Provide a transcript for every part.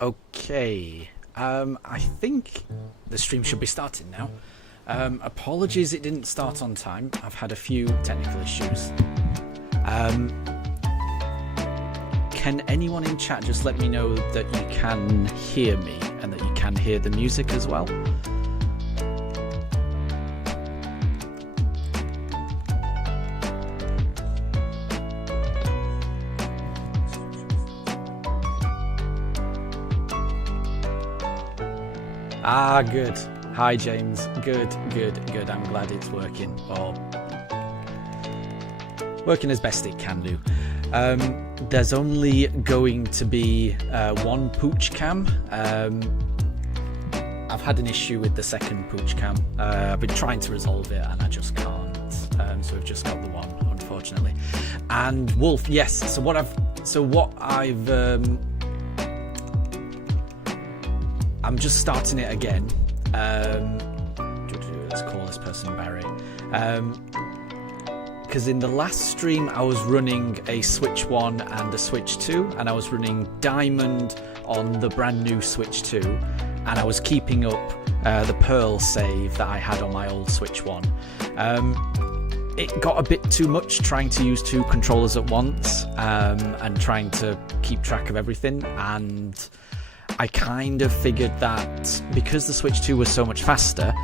Okay, I think the stream should be starting now. Apologies it didn't start on time. I've had a few technical issues. Can anyone in chat just let me know that you can hear me and that you can hear the music as well? Ah, good. Hi, James. Good. I'm glad it's working. Or working as best it can do. There's only going to be one pooch cam. I've had an issue with the second pooch cam. I've been trying to resolve it and I just can't. So we've just got the one, unfortunately. And Wolf, yes. So what I've I'm just starting it again. Let's call this person Barry. Because in the last stream I was running a Switch 1 and a Switch 2, and I was running Diamond on the brand new Switch 2, and I was keeping up the Pearl save that I had on my old Switch 1. It got a bit too much trying to use two controllers at once and trying to keep track of everything, and I kind of figured that because the Switch 2 was so much faster,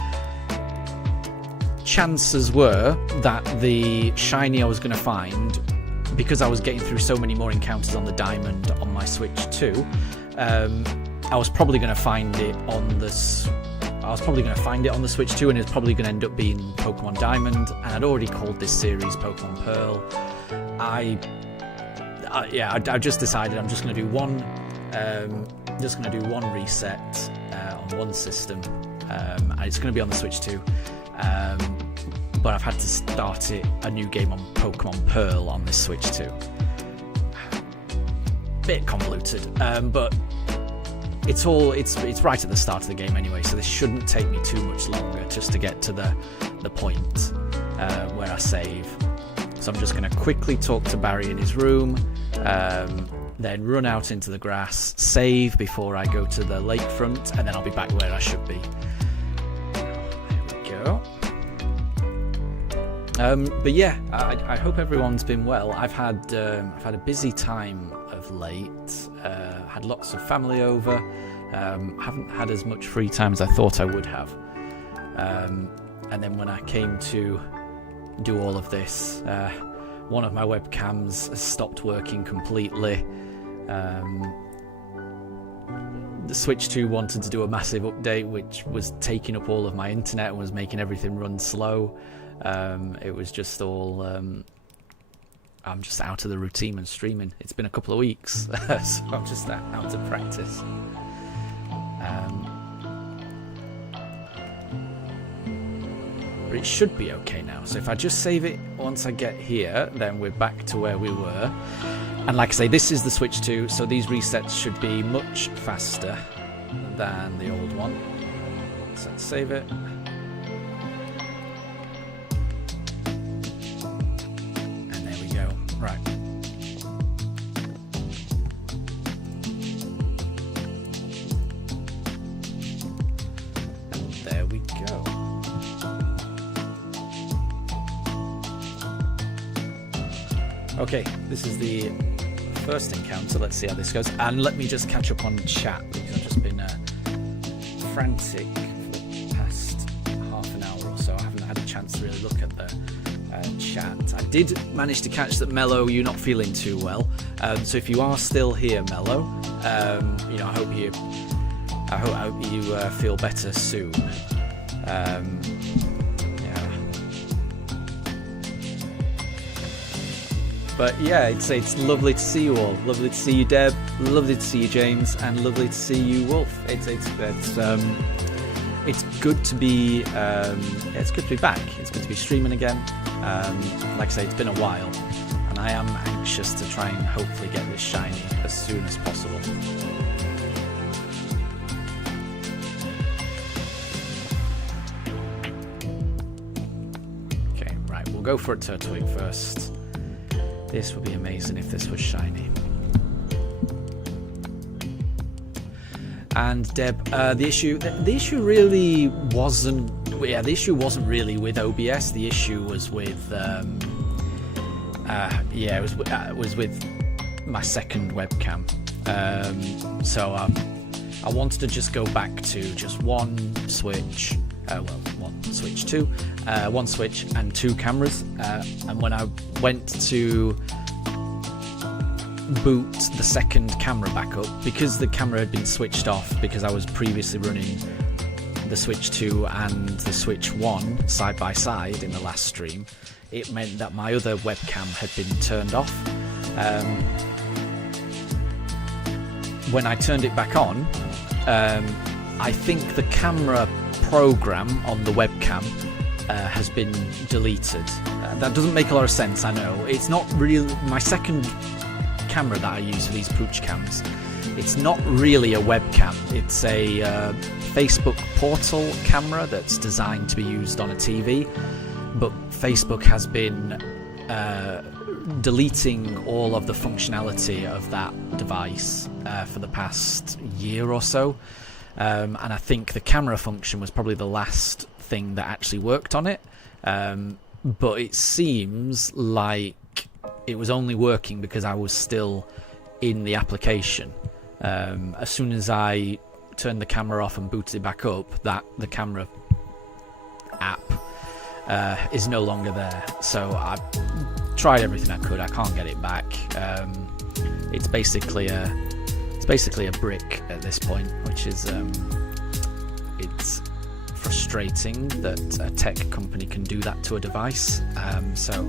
chances were that the shiny I was going to find, because I was getting through so many more encounters on the Diamond on my Switch 2, I was probably going to find it on the Switch 2, and it's probably going to end up being Pokemon Diamond. And I'd already called this series Pokemon Pearl. I just decided I'm just going to do one. Just going to do one reset on one system, and it's going to be on the Switch 2. But I've had to start a new game on Pokemon Pearl on this Switch 2. Bit convoluted, but it's right at the start of the game anyway, so this shouldn't take me too much longer just to get to the point where I save. So I'm just going to quickly talk to Barry in his room, then run out into the grass, save before I go to the lakefront, and then I'll be back where I should be. There we go. But yeah, I hope everyone's been well. I've had a busy time of late. Had lots of family over. Haven't had as much free time as I thought I would have. And then when I came to do all of this, one of my webcams has stopped working completely. The Switch 2 wanted to do a massive update, which was taking up all of my internet and was making everything run slow. It was just all... I'm just out of the routine and streaming. It's been a couple of weeks, so I'm just out of practice. But it should be okay now. So if I just save it once I get here, then we're back to where we were. And like I say, this is the Switch 2, so these resets should be much faster than the old one. So let's save it. And there we go. Right. And there we go. Okay, this is the first encounter. Let's see how this goes. And let me just catch up on chat, because I've just been frantic for the past half an hour or so. I haven't had a chance to really look at the chat. I did manage to catch that Mello, you're not feeling too well. So if you are still here, Mello, I hope you feel better soon. But yeah, it's lovely to see you all. Lovely to see you, Deb. Lovely to see you, James, and lovely to see you, Wolf. It's good to be it's good to be back. It's good to be streaming again. Like I say, it's been a while, and I am anxious to try and hopefully get this shiny as soon as possible. Okay, right, we'll go for a Turtwig first. This would be amazing if this was shiny. And Deb, the issue really wasn't. Yeah, the issue wasn't really with OBS. The issue was with. It was with my second webcam. So I wanted to just go back to just one switch. One switch, one switch and two cameras. And when I went to boot the second camera back up, because the camera had been switched off because I was previously running the Switch 2 and the Switch 1 side by side in the last stream, it meant that my other webcam had been turned off. When I turned it back on, I think the camera program on the webcam has been deleted. That doesn't make a lot of sense, I know. It's not really my second camera that I use for these pooch cams. It's not really a webcam. It's a Facebook portal camera that's designed to be used on a TV, but Facebook has been deleting all of the functionality of that device for the past year or so. And I think the camera function was probably the last thing that actually worked on it. But it seems like it was only working because I was still in the application. As soon as I turned the camera off and booted it back up, the camera app is no longer there. So I tried everything I could. I can't get it back. It's basically a brick at this point, which is it's frustrating that a tech company can do that to a device. So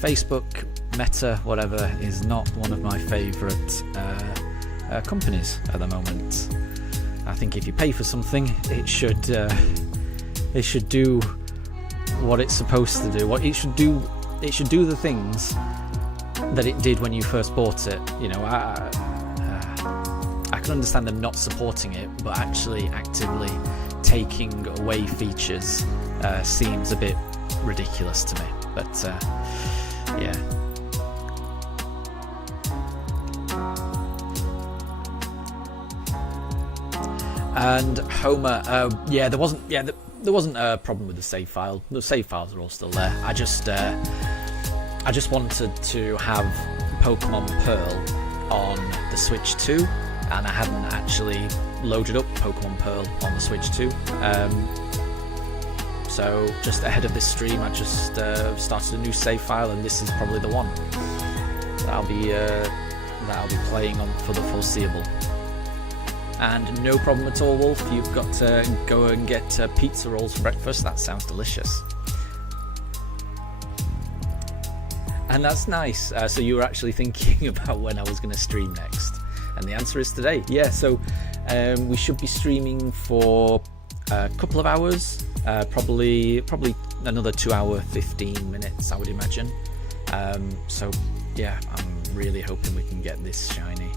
Facebook, Meta, whatever, is not one of my favourite companies at the moment. I think if you pay for something, it should do what it's supposed to do. What it should do the things that it did when you first bought it. You know, I can understand them not supporting it, but actually actively taking away features seems a bit ridiculous to me. But yeah. And Homer, there wasn't a problem with the save file. The save files are all still there. I just wanted to have Pokemon Pearl on the Switch 2, and I hadn't actually loaded up Pokemon Pearl on the Switch 2. So just ahead of this stream, I just started a new save file, and this is probably the one that I'll be playing on for the foreseeable. And no problem at all, Wolf. You've got to go and get pizza rolls for breakfast. That sounds delicious. And that's nice. So you were actually thinking about when I was going to stream next. And the answer is today. Yeah, so we should be streaming for a couple of hours. Probably another 2 hour, 15 minutes, I would imagine. So yeah, I'm really hoping we can get this shiny.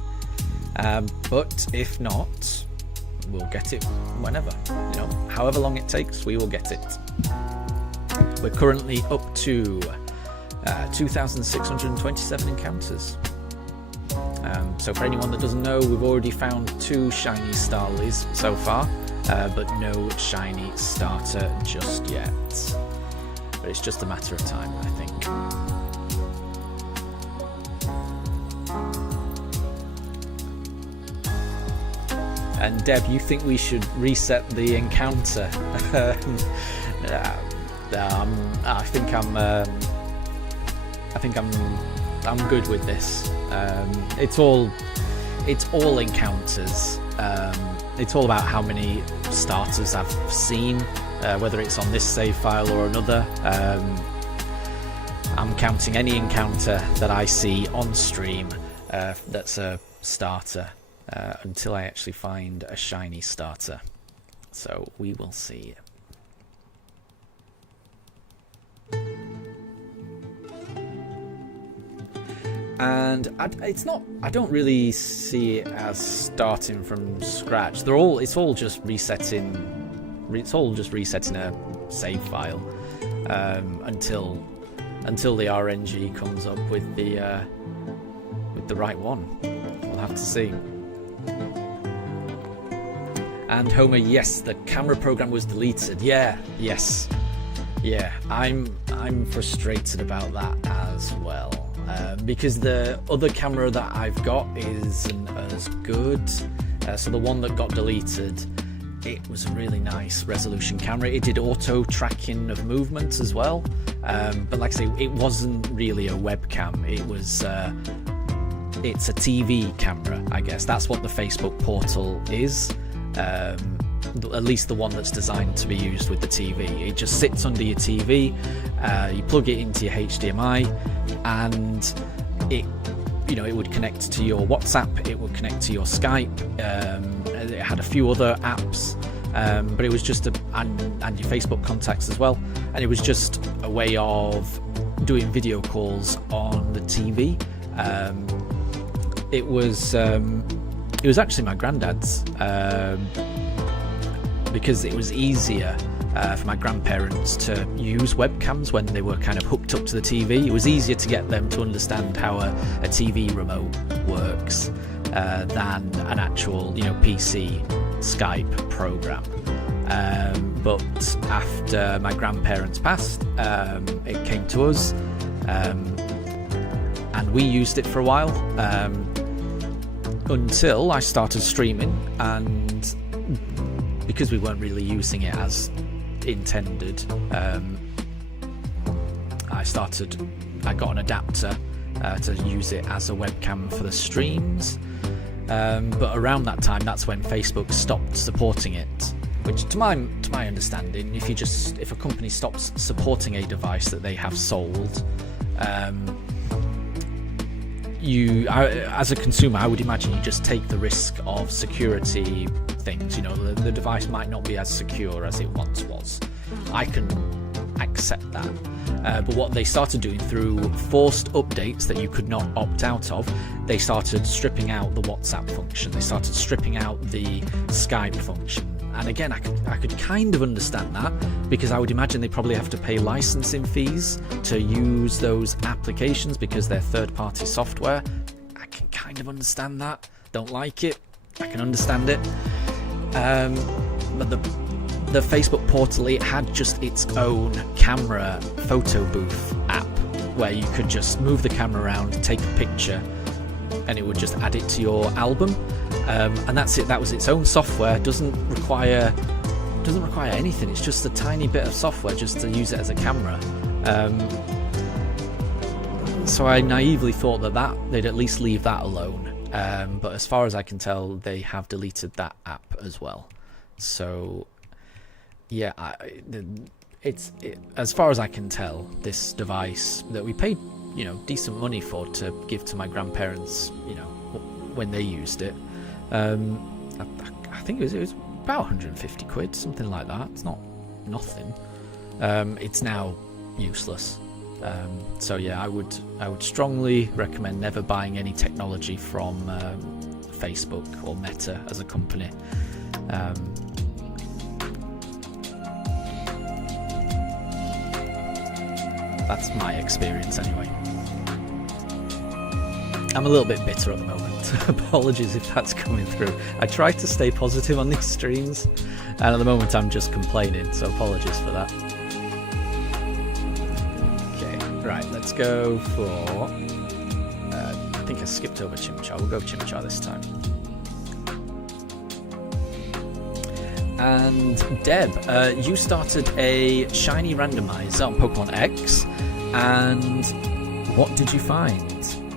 But if not, we'll get it whenever. You know, however long it takes, we will get it. We're currently up to 2,627 encounters. So for anyone that doesn't know, we've already found 2 shiny Starlies so far, but no shiny starter just yet. But it's just a matter of time, I think. And Deb, you think we should reset the encounter? I think I'm good with this. It's all encounters. It's all about how many starters I've seen, whether it's on this save file or another. I'm counting any encounter that I see on stream that's a starter. Until I actually find a shiny starter. So we will see. And I don't really see it as starting from scratch. It's all just resetting a save file until the RNG comes up with the right one. We'll have to see. And Homer, yes, the camera program was deleted. Yeah, yes. Yeah, I'm frustrated about that as well. Because the other camera that I've got isn't as good. So the one that got deleted, it was a really nice resolution camera. It did auto tracking of movement as well. But like I say, it wasn't really a webcam. It was it's a TV camera, I guess. That's what the Facebook portal is. At least the one that's designed to be used with the TV. It just sits under your TV. You plug it into your HDMI, and it would connect to your WhatsApp. It would connect to your Skype. It had a few other apps, but it was just and your Facebook contacts as well. And it was just a way of doing video calls on the TV. It was actually my granddad's, because it was easier for my grandparents to use webcams when they were kind of hooked up to the TV. It was easier to get them to understand how a TV remote works than an actual PC Skype program. But after my grandparents passed, it came to us, and we used it for a while, until I started streaming, and because we weren't really using it as intended, I got an adapter to use it as a webcam for the streams, but around that time, that's when Facebook stopped supporting it. Which, to my understanding, if a company stops supporting a device that they have sold, as a consumer, I would imagine you just take the risk of security things. The device might not be as secure as it once was. I can accept that. But what they started doing through forced updates that you could not opt out of, they started stripping out the WhatsApp function. They started stripping out the Skype function. And again, I could kind of understand that, because I would imagine they probably have to pay licensing fees to use those applications because they're third-party software. I can kind of understand that. Don't like it. I can understand it. But the Facebook portal, it had just its own camera photo booth app where you could just move the camera around, take a picture, and it would just add it to your album. And that's it. That was its own software. Doesn't require anything. It's just a tiny bit of software just to use it as a camera. So I naively thought that they'd at least leave that alone. But as far as I can tell, they have deleted that app as well. So yeah, as far as I can tell, this device that we paid decent money for to give to my grandparents, when they used it, I think it was about 150 quid, something like that. It's not nothing. It's now useless. So yeah, I would strongly recommend never buying any technology from Facebook or Meta as a company. That's my experience anyway. I'm a little bit bitter at the moment. Apologies if that's coming through. I try to stay positive on these streams, and at the moment I'm just complaining, so apologies for that. Okay, right, let's go for... I think I skipped over Chimchar. We'll go Chimchar this time. And Deb, you started a shiny randomizer on Pokemon X, and what did you find?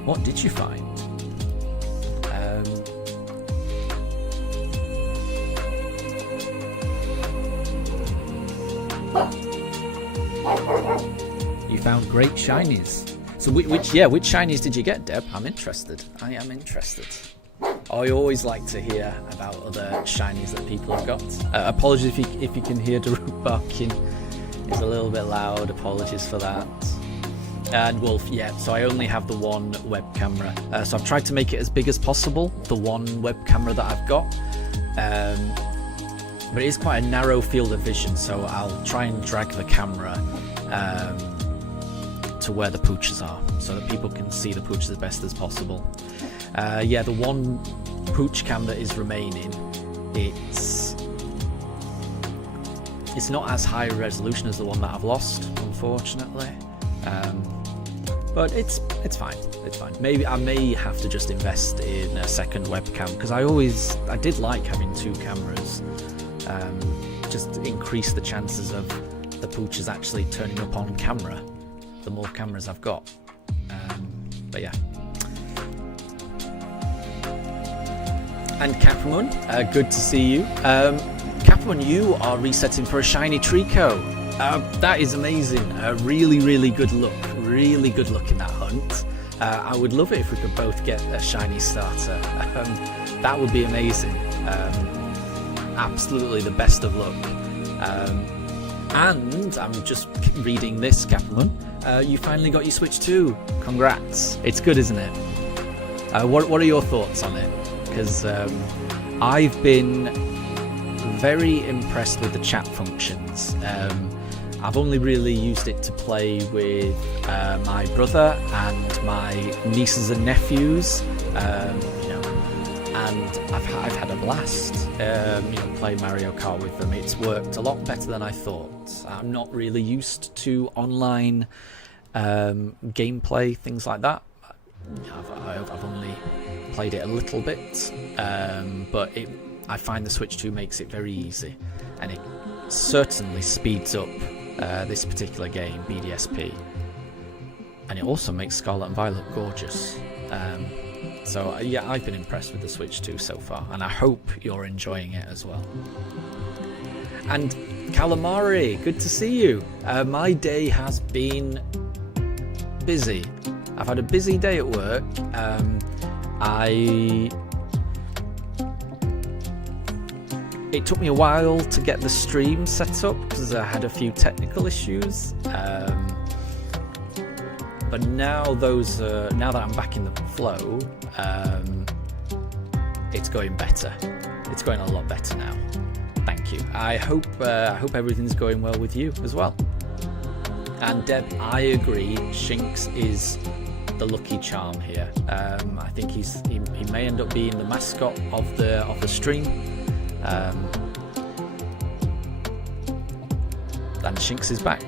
What did you find? You found great shinies. So which shinies did you get, Deb? I'm interested. I am interested. I always like to hear about other shinies that people have got. Apologies if you can hear Daruk barking. It's a little bit loud. Apologies for that. And Wolf, yeah, so I only have the one web camera. So I've tried to make it as big as possible, the one web camera that I've got. But it is quite a narrow field of vision, so I'll try and drag the camera to where the pooches are, so that people can see the pooches as best as possible. Yeah, the one pooch cam that is remaining, it's It's not as high resolution as the one that I've lost, unfortunately. But it's fine. It's fine. Maybe I may have to just invest in a second webcam, because I did like having 2 cameras. Just increase the chances of the pooches actually turning up on camera. The more cameras I've got. But yeah. And Caprimun, good to see you. Caprimun, you are resetting for a shiny Trico. That is amazing. Really, really good luck. Really good luck in that hunt. I would love it if we could both get a shiny starter. That would be amazing. Absolutely the best of luck. And I'm just reading this, Caprimun. You finally got your Switch 2. Congrats. It's good, isn't it? What are your thoughts on it? Because I've been very impressed with the chat functions. I've only really used it to play with my brother and my nieces and nephews, and I've had a blast, playing Mario Kart with them. It's worked a lot better than I thought. I'm not really used to online gameplay, things like that. I've only played it a little bit, but I find the Switch 2 makes it very easy, and it certainly speeds up this particular game, BDSP, and it also makes Scarlet and Violet gorgeous. So yeah, I've been impressed with the Switch 2 so far, and I hope you're enjoying it as well. And Calamari, good to see you. My day has been busy. I've had a busy day at work. It took me a while to get the stream set up because I had a few technical issues. But now now that I'm back in the flow, it's going better. It's going a lot better now. Thank you. I hope everything's going well with you as well. And Deb, I agree. Shinx is the lucky charm here. I think he may end up being the mascot of the stream. And Shinx is back.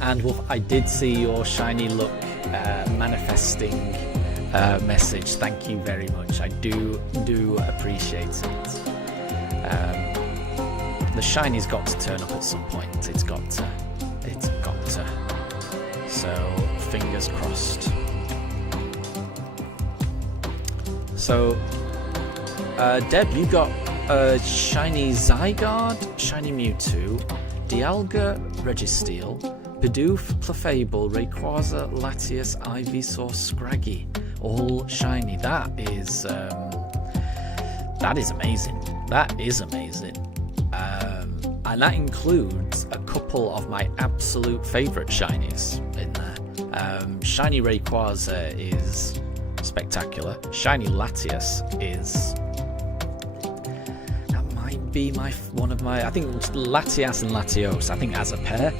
And Wolf, I did see your shiny luck manifesting message. Thank you very much. I do appreciate it. The shiny's got to turn up at some point. It's got to. So fingers crossed. So Deb, you got shiny Zygarde, shiny Mewtwo, Dialga, Registeel, Bidoof, Clefable, Rayquaza, Latias, Ivysaur, Scraggy, all shiny. That is amazing. That is amazing. And that includes a couple of my absolute favourite shinies in there. Shiny Rayquaza is spectacular. Shiny Latias is... that might be one of my... I think Latias and Latios, I think as a pair,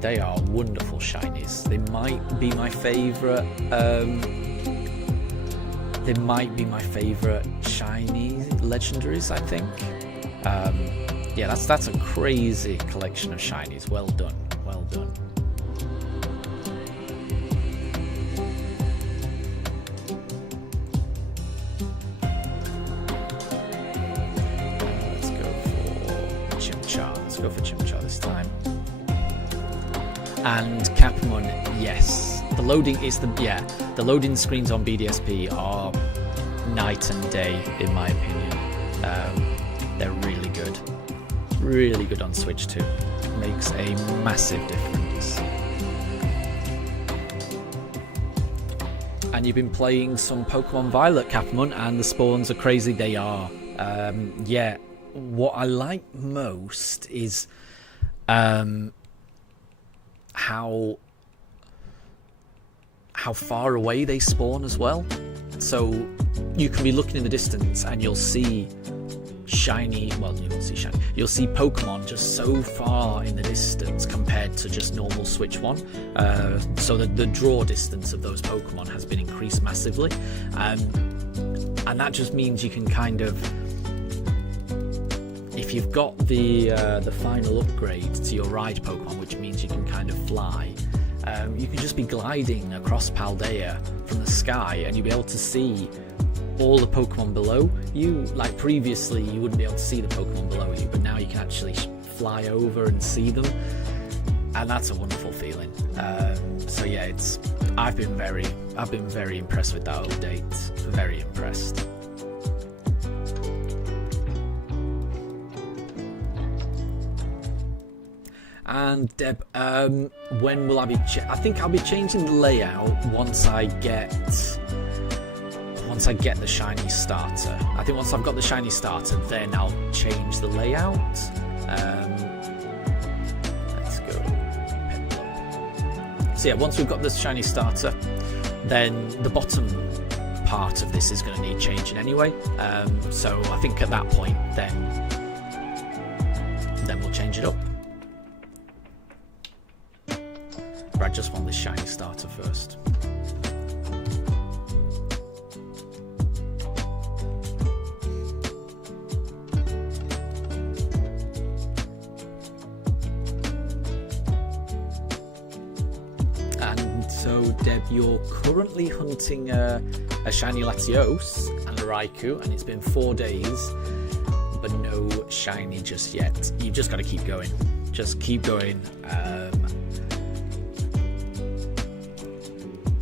they are wonderful shinies. They might be my favourite... they might be my favourite shiny legendaries, I think. Yeah, that's a crazy collection of shinies. Well done, well done. Let's go for Chimchar. Let's go for Chimchar this time. And Capmon, yes. The loading screens on BDSP are night and day, in my opinion. They're really good. Really good on Switch 2. Makes a massive difference. And you've been playing some Pokemon Violet, Capmon, and the spawns are crazy. They are. Yeah, what I like most is how far away they spawn as well. So you can be looking in the distance and you'll see shiny, well, you won't see shiny, you'll see Pokemon just so far in the distance compared to just normal Switch 1. So the draw distance of those Pokemon has been increased massively. And that just means you can kind of, if you've got the final upgrade to your ride Pokemon, which means you can kind of fly, you can just be gliding across Paldea from the sky and you'll be able to see all the Pokemon below you. Like previously you wouldn't be able to see the Pokemon below you, but now you can actually fly over and see them, and that's a wonderful feeling. So yeah, I've been very impressed with that update. Very impressed. And Deb, when will I be? I think I'll be changing the layout once I get the shiny starter. I think once I've got the shiny starter, then I'll change the layout. Let's go. So yeah, once we've got the shiny starter, then the bottom part of this is going to need changing anyway. So I think at that point, then we'll change it up. But I just want the shiny starter first. And so, Deb, you're currently hunting a shiny Latios and a Raikou, and it's been 4 days, but no shiny just yet. You've just got to keep going. Just keep going.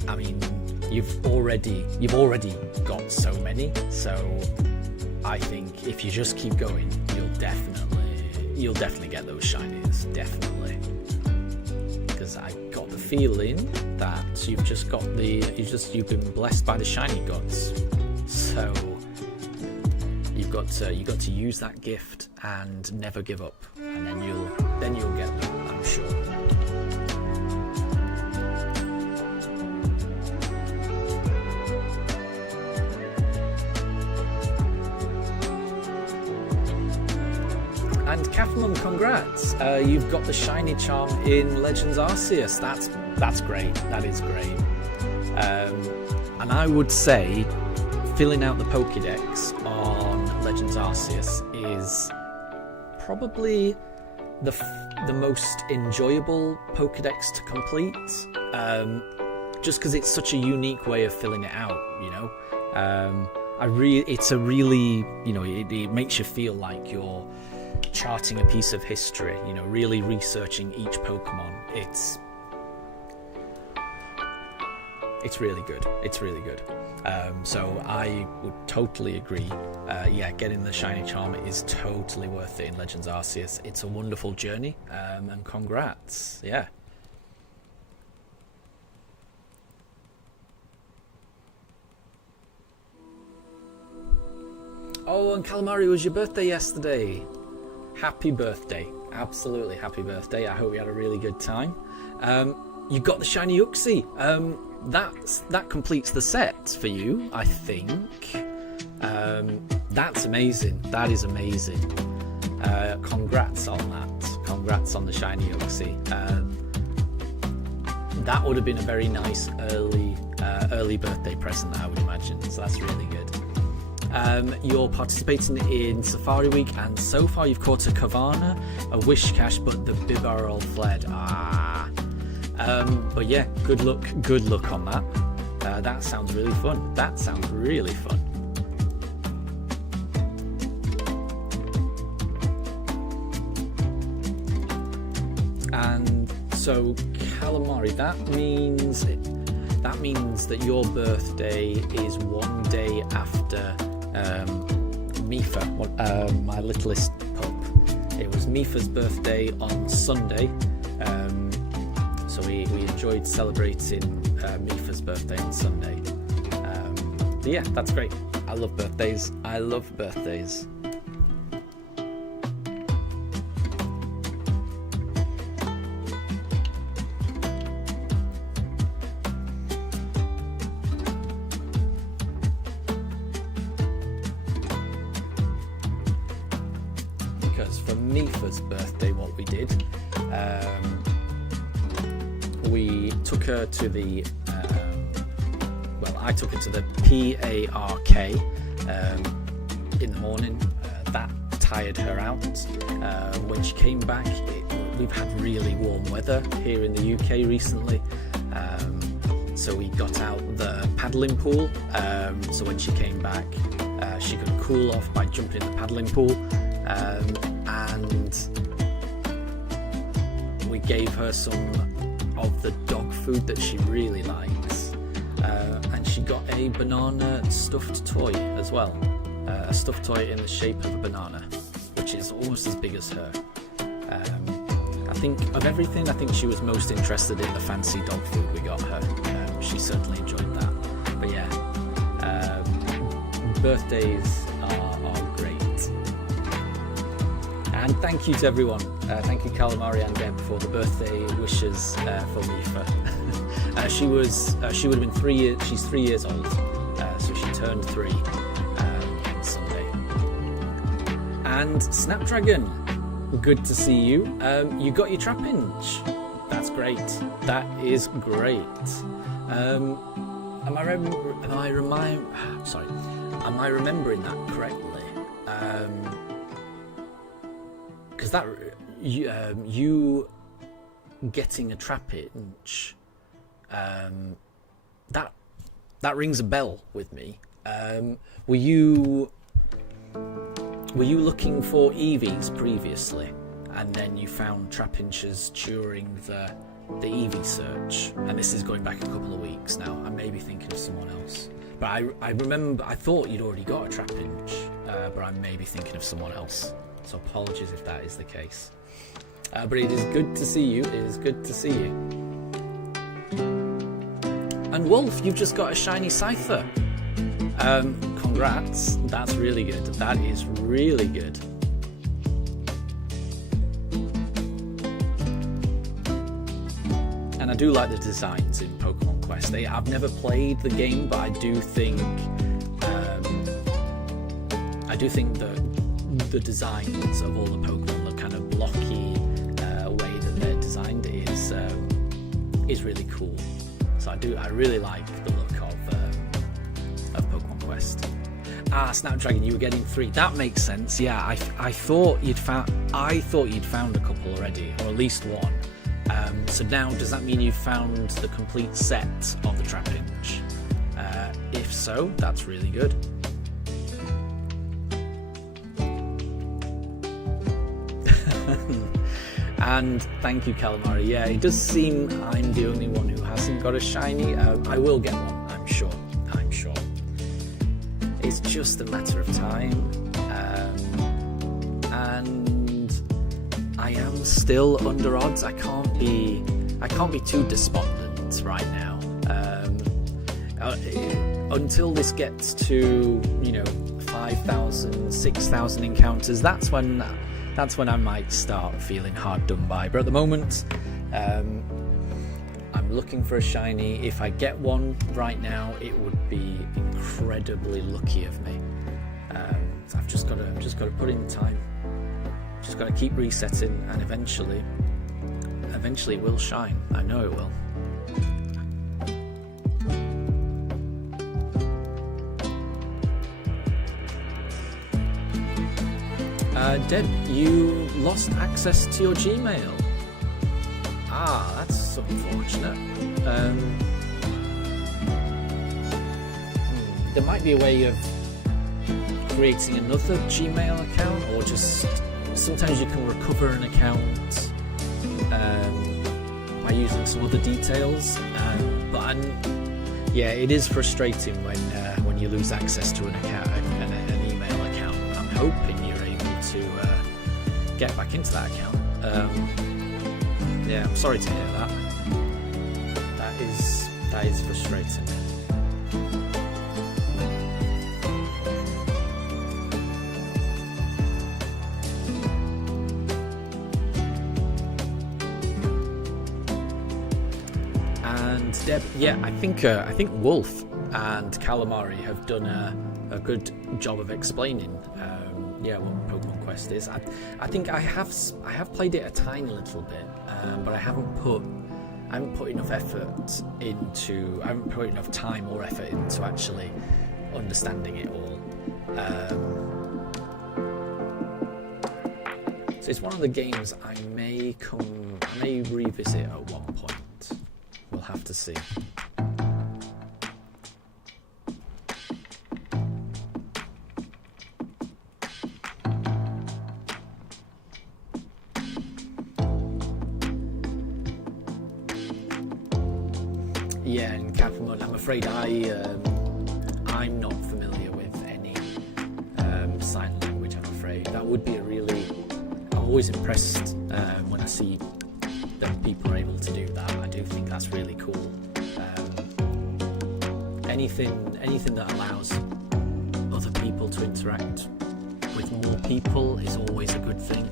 I mean, you've already got so many, so I think if you just keep going, you'll definitely get those shinies, definitely. Because I got the feeling that you've been blessed by the shiny gods, so you've got to use that gift and never give up, and then you'll get them, I'm sure. And Kathmum, congrats! You've got the shiny charm in Legends Arceus. That's great. That is great. And I would say filling out the Pokédex on Legends Arceus is probably the most enjoyable Pokédex to complete. Just because it's such a unique way of filling it out, you know. It's a really, you know, it makes you feel like you're charting a piece of history, you know, really researching each Pokemon. It's really good. It's really good. So I would totally agree. Yeah, getting the shiny charm is totally worth it in Legends Arceus. It's a wonderful journey, and congrats. Yeah. Oh, and Calamari, it was your birthday yesterday. Happy birthday. Absolutely happy birthday. I hope you had a really good time. You got the shiny Uxie. That completes the set for you, I think. That's amazing. That is amazing. Congrats on that. Congrats on the shiny Uxie. That would have been a very nice early birthday present, I would imagine. So that's really good. You're participating in Safari Week, and so far you've caught a Kavana, a Wishcash, but the Bib are all fled. But yeah, good luck on that. That sounds really fun. That sounds really fun. And so, Calamari, that means that your birthday is 1 day after Mifa, my littlest pup. It was Mifa's birthday on Sunday, so we enjoyed celebrating Mifa's birthday on Sunday. But yeah, that's great. I love birthdays. Mifa's birthday, what we did, we took her to the, well, I took her to the PARK in the morning. That tired her out. When she came back, we've had really warm weather here in the UK recently. So we got out the paddling pool. So when she came back, she could cool off by jumping in the paddling pool. And we gave her some of the dog food that she really likes. And she got a banana stuffed toy as well. A stuffed toy in the shape of a banana, which is almost as big as her. I think of everything, I think she was most interested in the fancy dog food we got her. She certainly enjoyed that. But yeah, birthdays are great. And thank you to everyone. Thank you, Calamari and Deb, for the birthday wishes for Mifa. She would have been 3 years. She's 3 years old, so she turned 3 on Sunday. And Snapdragon, good to see you. You got your Trapinch. That's great. That is great. Am I remembering that correctly? Because that you getting a Trapinch, that rings a bell with me. Were you looking for Eevees previously, and then you found Trapinches during the Eevee search? And this is going back a couple of weeks now. I may be thinking of someone else, but I remember I thought you'd already got a Trapinch, but I may be thinking of someone else. So apologies if that is the case. But it is good to see you. It is good to see you. And Wolf, you've just got a shiny Scyther. Congrats. That's really good. That is really good. And I do like the designs in Pokemon Quest. I've never played the game, but I do think the designs of all the Pokemon, the kind of blocky way that they're designed is really cool. So I really like the look of Pokemon Quest. Snapdragon, you were getting 3. That makes sense. Yeah, I thought you'd found a couple already, or at least one. So now, does that mean you've found the complete set of the Trapinch? If so, that's really good. And thank you, Calamari. Yeah, it does seem I'm the only one who hasn't got a shiny. I will get one, I'm sure. It's just a matter of time. And I am still under odds. I can't be too despondent right now. Until this gets to 5,000, 6,000 encounters, that's when I might start feeling hard done by. But at the moment, I'm looking for a shiny. If I get one right now, it would be incredibly lucky of me. So I've just got to put in the time. Just got to keep resetting, and eventually it will shine. I know it will. Deb, you lost access to your Gmail. That's unfortunate. There might be a way of creating another Gmail account, or just sometimes you can recover an account by using some other details. Yeah, it is frustrating when you lose access to an account, an email account. I'm hoping you're able to get back into that account. Yeah, I'm sorry to hear that. That is frustrating. And Deb, yeah, I think Wolf and Calamari have done a good job of explaining yeah, what Pokemon Quest is. I think I have played it a tiny little bit, but I haven't put enough effort into. I haven't put enough time or effort into actually understanding it all. So it's one of the games I may revisit at one point. We'll have to see. Yeah, and Capamon, I'm afraid I'm not familiar with any sign language, I'm afraid. That would be I'm always impressed when I see that people are able to do that. I do think that's really cool. Anything that allows other people to interact with more people is always a good thing,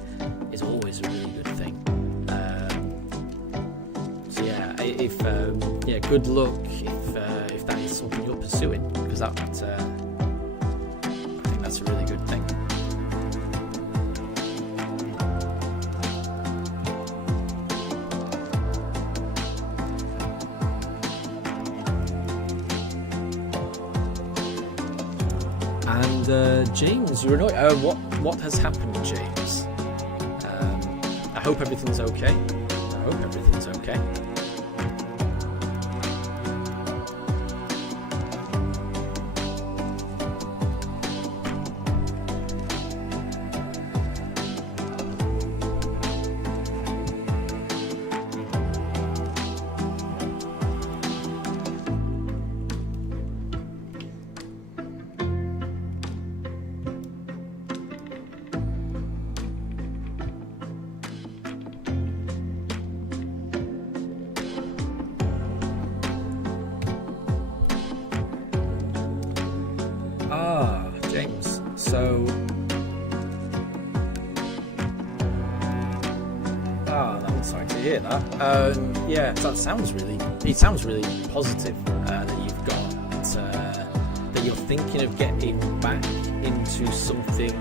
is always a really good thing. So yeah, good luck if that is something you're pursuing, because I think that's a really good thing. And James, you're annoyed. What has happened, James? I hope everything's okay. I hope everything's okay. James, so I'm sorry to hear that. Yeah, it sounds really positive that you've got that you're thinking of getting back into something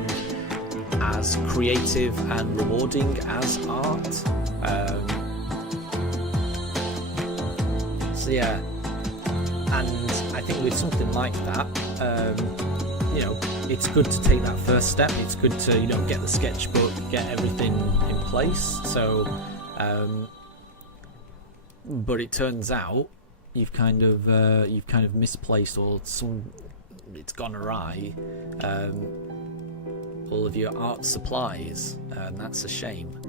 as creative and rewarding as art. So yeah, and I think with something like that, it's good to take that first step. It's good to get the sketchbook, get everything in place. So, but it turns out you've kind of misplaced, or it's gone awry, all of your art supplies, and that's a shame.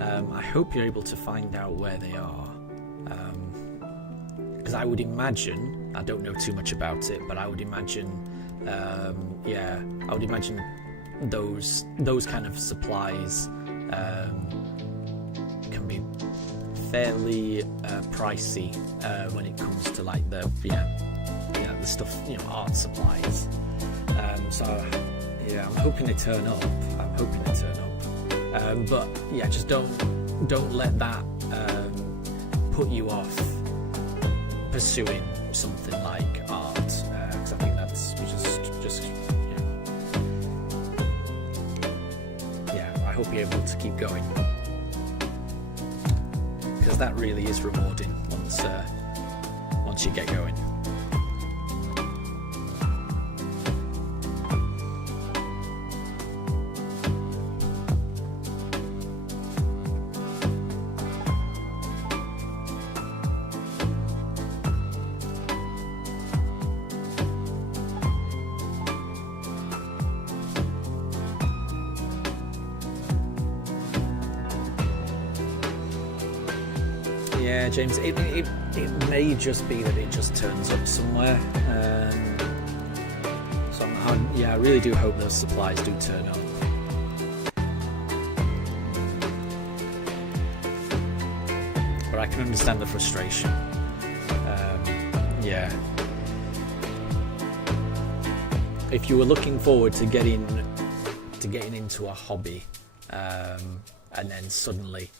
I hope you're able to find out where they are, because I would imagine, I don't know too much about it, but I would imagine those kind of supplies can be fairly pricey when it comes to like the stuff, art supplies. So yeah, I'm hoping they turn up. But yeah, just don't let that put you off pursuing something like art, because I think that's just I hope you're able to keep going, because that really is rewarding once you get going. Yeah, James, it may just be that it just turns up somewhere. So I really do hope those supplies do turn up. But I can understand the frustration. Yeah. If you were looking forward to getting into a hobby, and then suddenly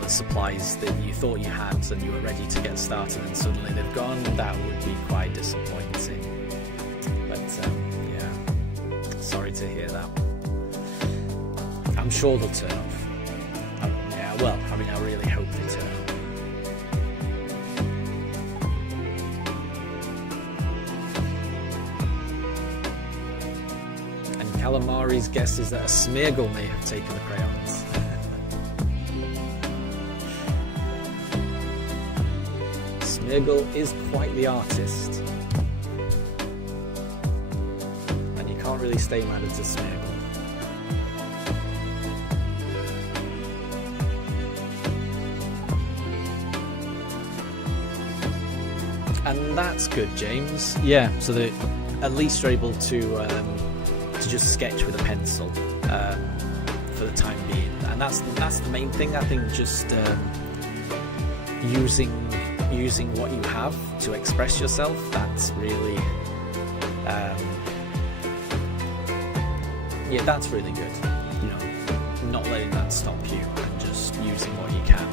the supplies that you thought you had and you were ready to get started and suddenly they've gone, that would be quite disappointing. But sorry I'm sure they'll turn up. Yeah, well, I mean, I really hope they turn up. And Calamari's guess is that a Smeargle may have taken the crayons. Smeargle is quite the artist. And you can't really stay mad at a Smeargle. And that's good, James. Yeah, so that at least you're able to just sketch with a pencil for the time being, and that's the main thing. I think just using what you have to express yourself. That's really, yeah, that's really good. You know, not letting that stop you and just using what you can.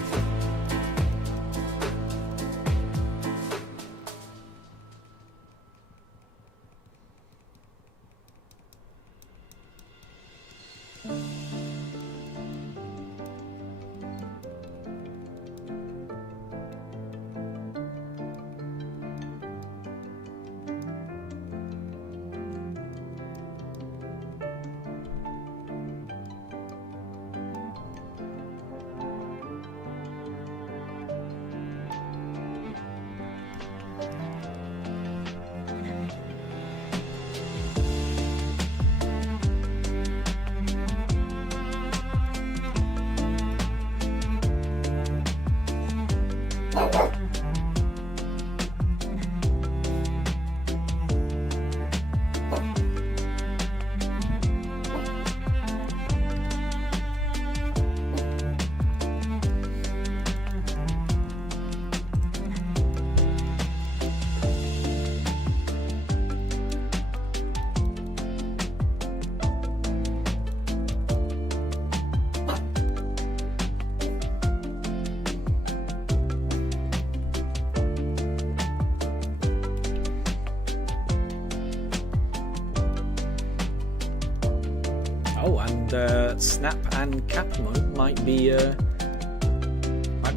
Oh, and Snap and Capmon might be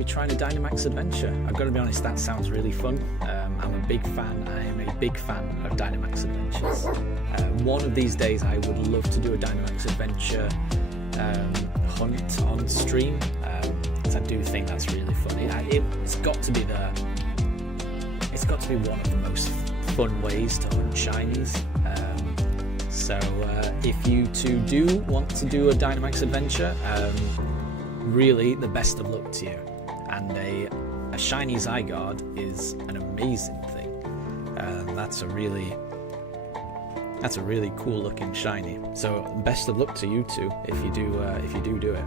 trying a Dynamax adventure. I've got to be honest, that sounds really fun. I'm a big fan. I am a big fan of Dynamax adventures. One of these days, I would love to do a Dynamax adventure hunt on stream. Because I do think that's really funny. It's got to be one of the most fun ways to hunt shinies. So if you two do want to do a Dynamax adventure, really the best of luck to you. And a shiny Zygarde is an amazing thing. That's a really cool looking shiny. So best of luck to you two if you do it.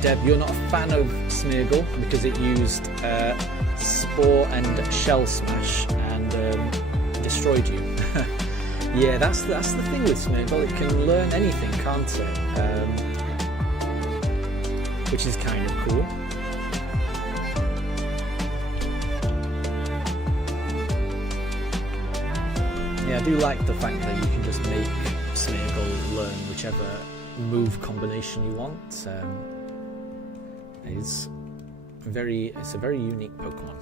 Deb, you're not a fan of Smeargle because it used Spore and Shell Smash and destroyed you. Yeah, that's the thing with Smeargle. It can learn anything, can't it? Which is kind of cool. Yeah, I do like the fact that you can just make Smeargle learn whichever move combination you want. It's a very unique Pokemon.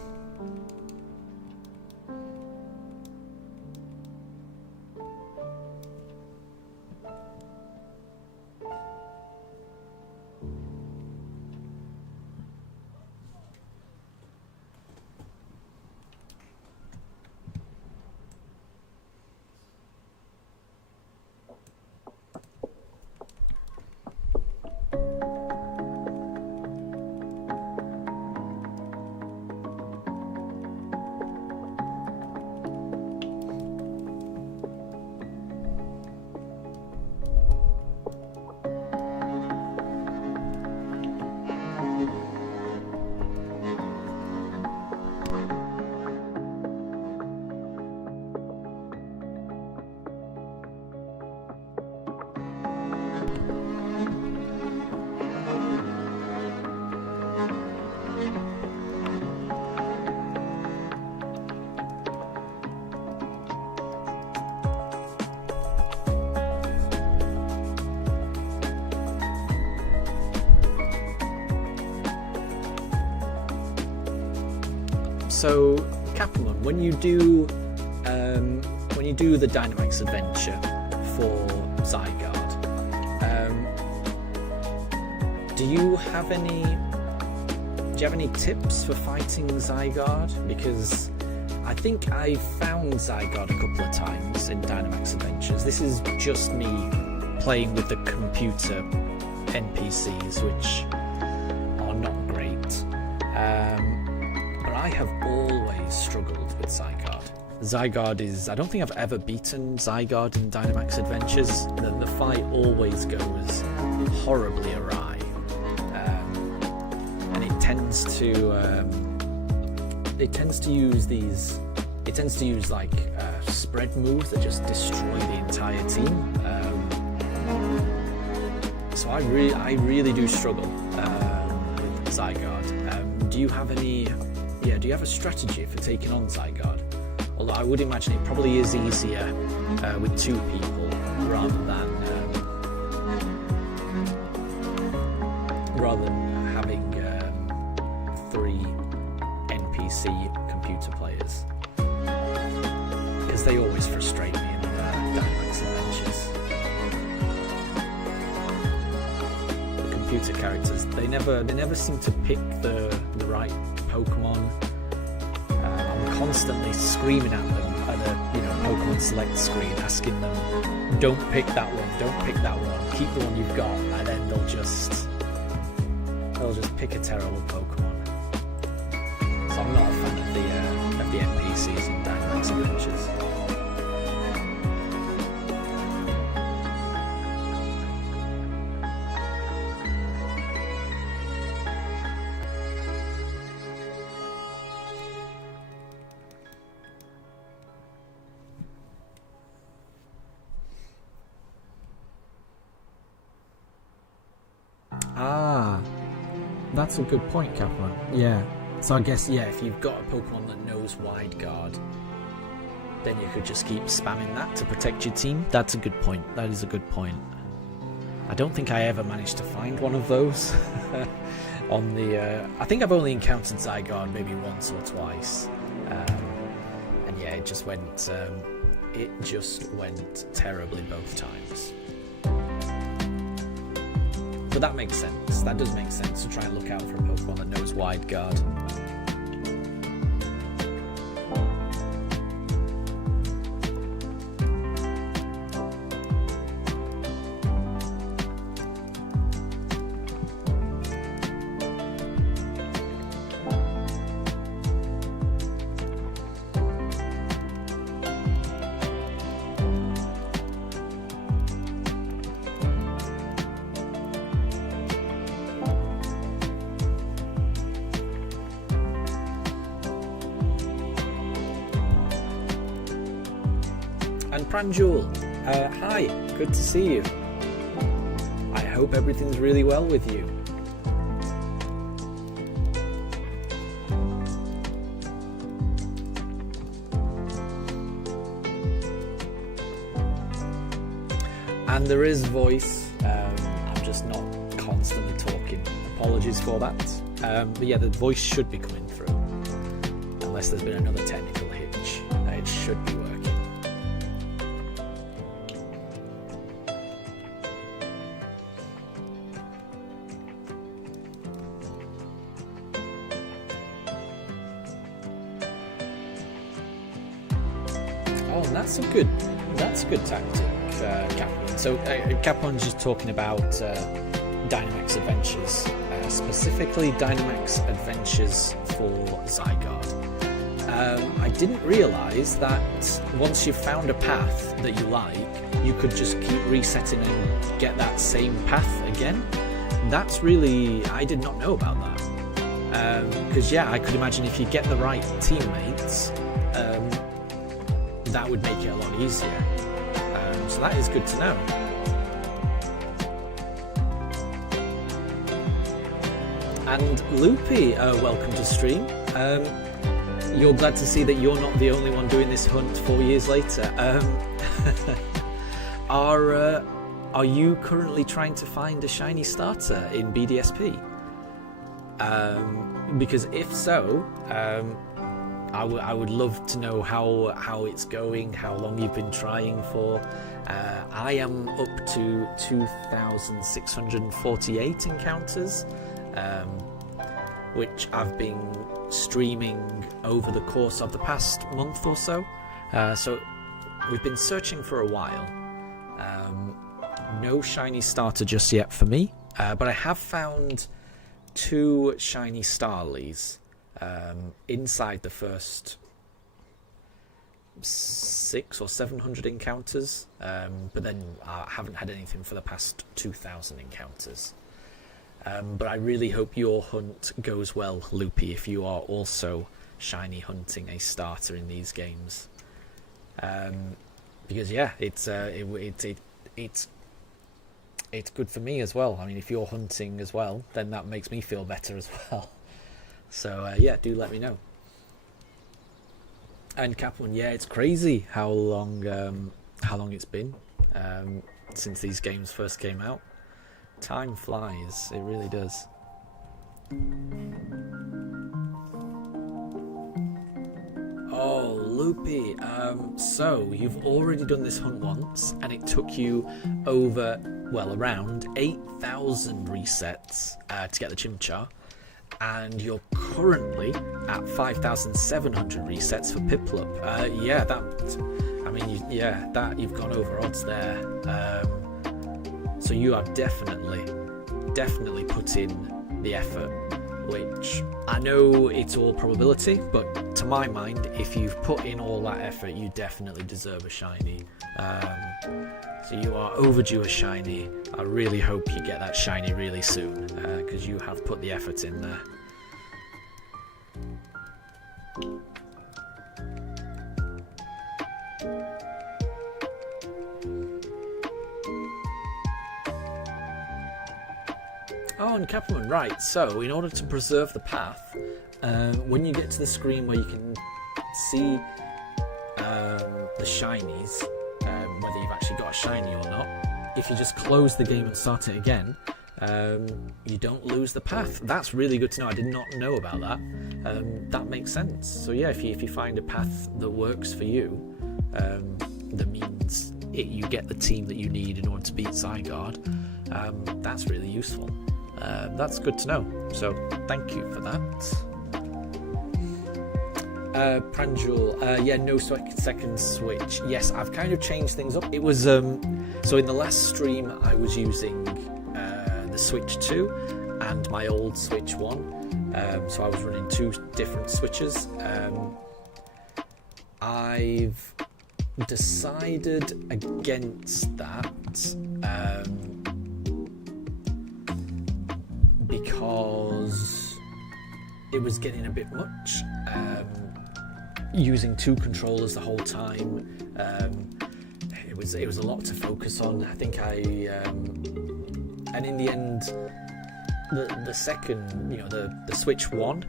So, Capelon, when you do the Dynamax adventure for Zygarde, do you have any tips for fighting Zygarde? Because I think I've found Zygarde a couple of times in Dynamax adventures. This is just me playing with the computer NPCs, which are not great. But I have always struggled with Zygarde. Zygarde is... I don't think I've ever beaten Zygarde in Dynamax adventures. The fight always goes horribly awry. And it tends to use these... It tends to use like spread moves that just destroy the entire team. So I really do struggle with Zygarde. Do you have any... Yeah, do you have a strategy for taking on Zygarde? Although I would imagine it probably is easier with 2 people rather than having 3 NPC computer players, because they always frustrate me in Dynamax adventures. The computer characters, they never seem to pick the right Pokemon. I'm constantly screaming at them at the Pokemon Select screen, asking them, don't pick that one, keep the one you've got, and then they'll just pick a terrible Pokemon. So I'm not a fan of the NPCs in Dynamax adventures. That's a good point, Capelon. Yeah. So I guess, yeah, if you've got a Pokemon that knows Wide Guard, then you could just keep spamming that to protect your team. That's a good point. That is a good point. I don't think I ever managed to find one of those on the... I think I've only encountered Zygarde maybe once or twice. And yeah, it just went terribly both times. But that makes sense. That does make sense to try and look out for a Pokemon that knows Wide Guard. And Pranjul, hi, good to see you. I hope everything's really well with you. And there is voice, I'm just not constantly talking. Apologies for that. But yeah, the voice should be coming through. Unless there's been another technical hitch. It should be working. Oh, that's a good tactic, Capelon. So Capelon's just talking about Dynamax Adventures, specifically Dynamax Adventures for Zygarde. I didn't realise that once you've found a path that you like, you could just keep resetting and get that same path again. That's really... I did not know about that. Because yeah, I could imagine if you get the right teammates, that would make it a lot easier. So that is good to know. And Loopy, welcome to stream. You're glad to see that you're not the only one doing this hunt 4 years later. Are you currently trying to find a shiny starter in BDSP? Because if so, I would love to know how it's going, how long you've been trying for. I am up to 2,648 encounters, which I've been streaming over the course of the past month or so. So we've been searching for a while. No shiny starter just yet for me, but I have found 2 shiny starlies inside the first 600 or 700 encounters, but then I haven't had anything for the past 2,000 encounters. But I really hope your hunt goes well, Loopy, if you are also shiny hunting a starter in these games. Because yeah, it's good for me as well. I mean, if you're hunting as well, then that makes me feel better as well. So yeah, do let me know. And Capone, yeah, it's crazy how long it's been since these games first came out. Time flies, it really does. Oh, Loopy, so you've already done this hunt once, and it took you over, well, around 8,000 resets to get the Chimchar, and you're currently at 5,700 resets for Piplup. Yeah, you've gone over odds there. So you have definitely put in the effort, which I know it's all probability, but to my mind, if you've put in all that effort, you definitely deserve a shiny. So you are overdue a shiny. I really hope you get that shiny really soon, because you have put the effort in there. Oh, and Captain, right, so in order to preserve the path, when you get to the screen where you can see the shinies, whether you've actually got a shiny or not, if you just close the game and start it again, you don't lose the path. That's really good to know. I did not know about that. That makes sense. So yeah, if you find a path that works for you, that means you get the team that you need in order to beat Zygarde, that's really useful. That's good to know, so thank you for that. Pranjul, yeah, no second switch. Yes, I've kind of changed things up. It was so in the last stream I was using the Switch 2 and my old Switch 1, so I was running 2 different switches. I've decided against that because it was getting a bit much, using 2 controllers the whole time. It was a lot to focus on. I think and in the end, the second, the Switch 1,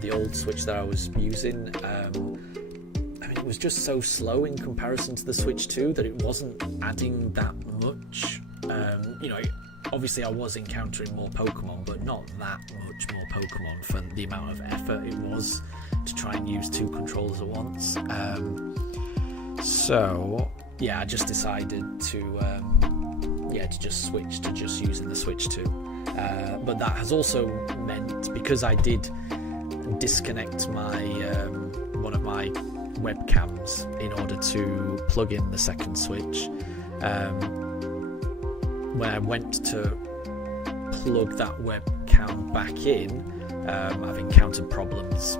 the old Switch that I was using, I mean, it was just so slow in comparison to the Switch 2 that it wasn't adding that much. Obviously I was encountering more Pokemon, but not that much more Pokemon for the amount of effort it was to try and use 2 controllers at once. So yeah, I just decided to just switch to just using the Switch 2. But that has also meant, because I did disconnect my one of my webcams in order to plug in the second Switch, when I went to plug that webcam back in, I've encountered problems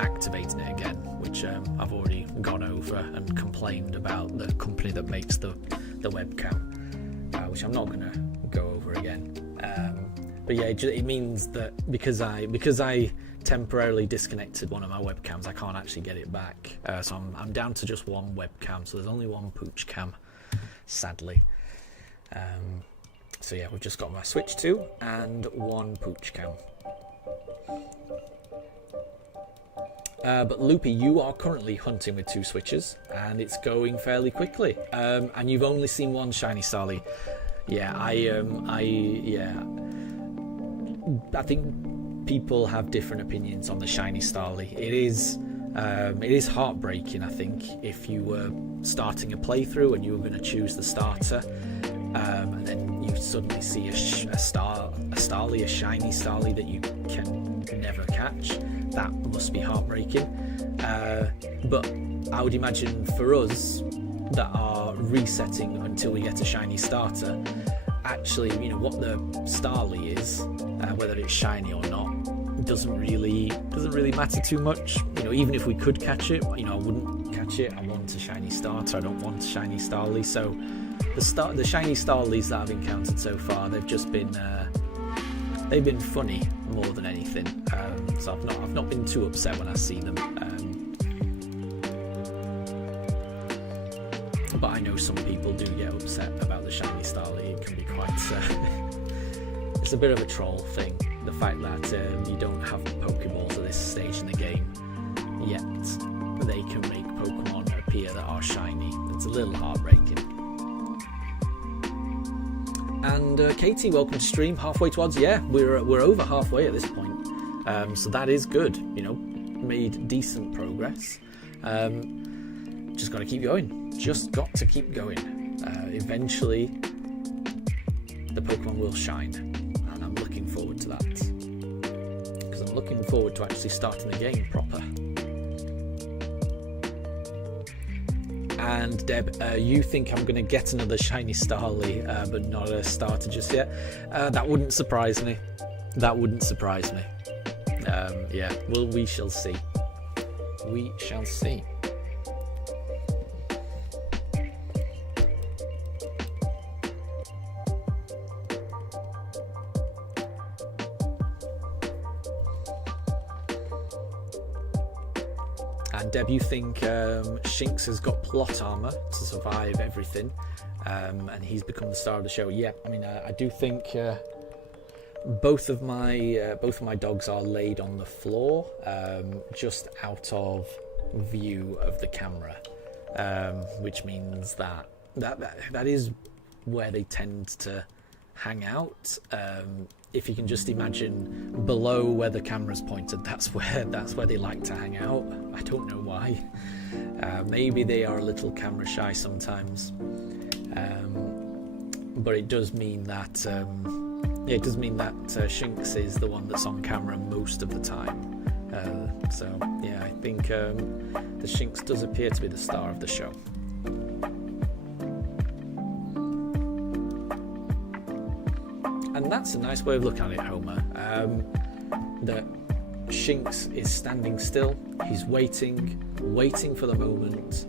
activating it again, which I've already gone over and complained about the company that makes the webcam, which I'm not going to go over again. But yeah, it means that because I temporarily disconnected one of my webcams, I can't actually get it back. So I'm down to just one webcam, so there's only one pooch cam, sadly. So yeah, we've just got my Switch 2 and one pooch cam. But Loopy, you are currently hunting with 2 switches, and it's going fairly quickly. And you've only seen one shiny Starly. Yeah, I think people have different opinions on the shiny Starly. It is It is heartbreaking, I think, if you were starting a playthrough and you were going to choose the starter, and then you suddenly see a Starly, a shiny Starly that you can never catch. That must be heartbreaking. But I would imagine for us that are resetting until we get a shiny starter, actually, you know, what the Starly is, whether it's shiny or not, doesn't really matter too much. You know, even if we could catch it, you know, I wouldn't catch it. I want a shiny starter. I don't want a shiny Starly. So the shiny Starlies that I've encountered so far, they've just been they've been funny more than anything. So I've not been too upset when I see them. But I know some people do get upset about the shiny Starly. It can be quite it's a bit of a troll thing, the fact that you don't have Pokeballs at this stage in the game, yet they can make Pokemon appear that are shiny. It's a little heartbreaking. And Katie, welcome to stream. Halfway towards, yeah, we're over halfway at this point, so that is good. You know, made decent progress. Just got to keep going. Just got to keep going. Eventually, the Pokemon will shine, and I'm looking forward to that, because I'm looking forward to actually starting the game proper. And Deb, you think I'm going to get another shiny Starly, but not a starter just yet? That wouldn't surprise me. That wouldn't surprise me. Yeah, well, we shall see. We shall see. And Deb, you think Shinx has got plot armor to survive everything, and he's become the star of the show? Yeah, I mean, I do think both of my dogs are laid on the floor, just out of view of the camera, which means that is where they tend to hang out. If you can just imagine below where the camera's pointed, that's where they like to hang out. I don't know why. Maybe they are a little camera shy sometimes, but it does mean that Shinx is the one that's on camera most of the time. So yeah, I think the Shinx does appear to be the star of the show. And that's a nice way of looking at it, Homer. That Shinx is standing still. He's waiting for the moment,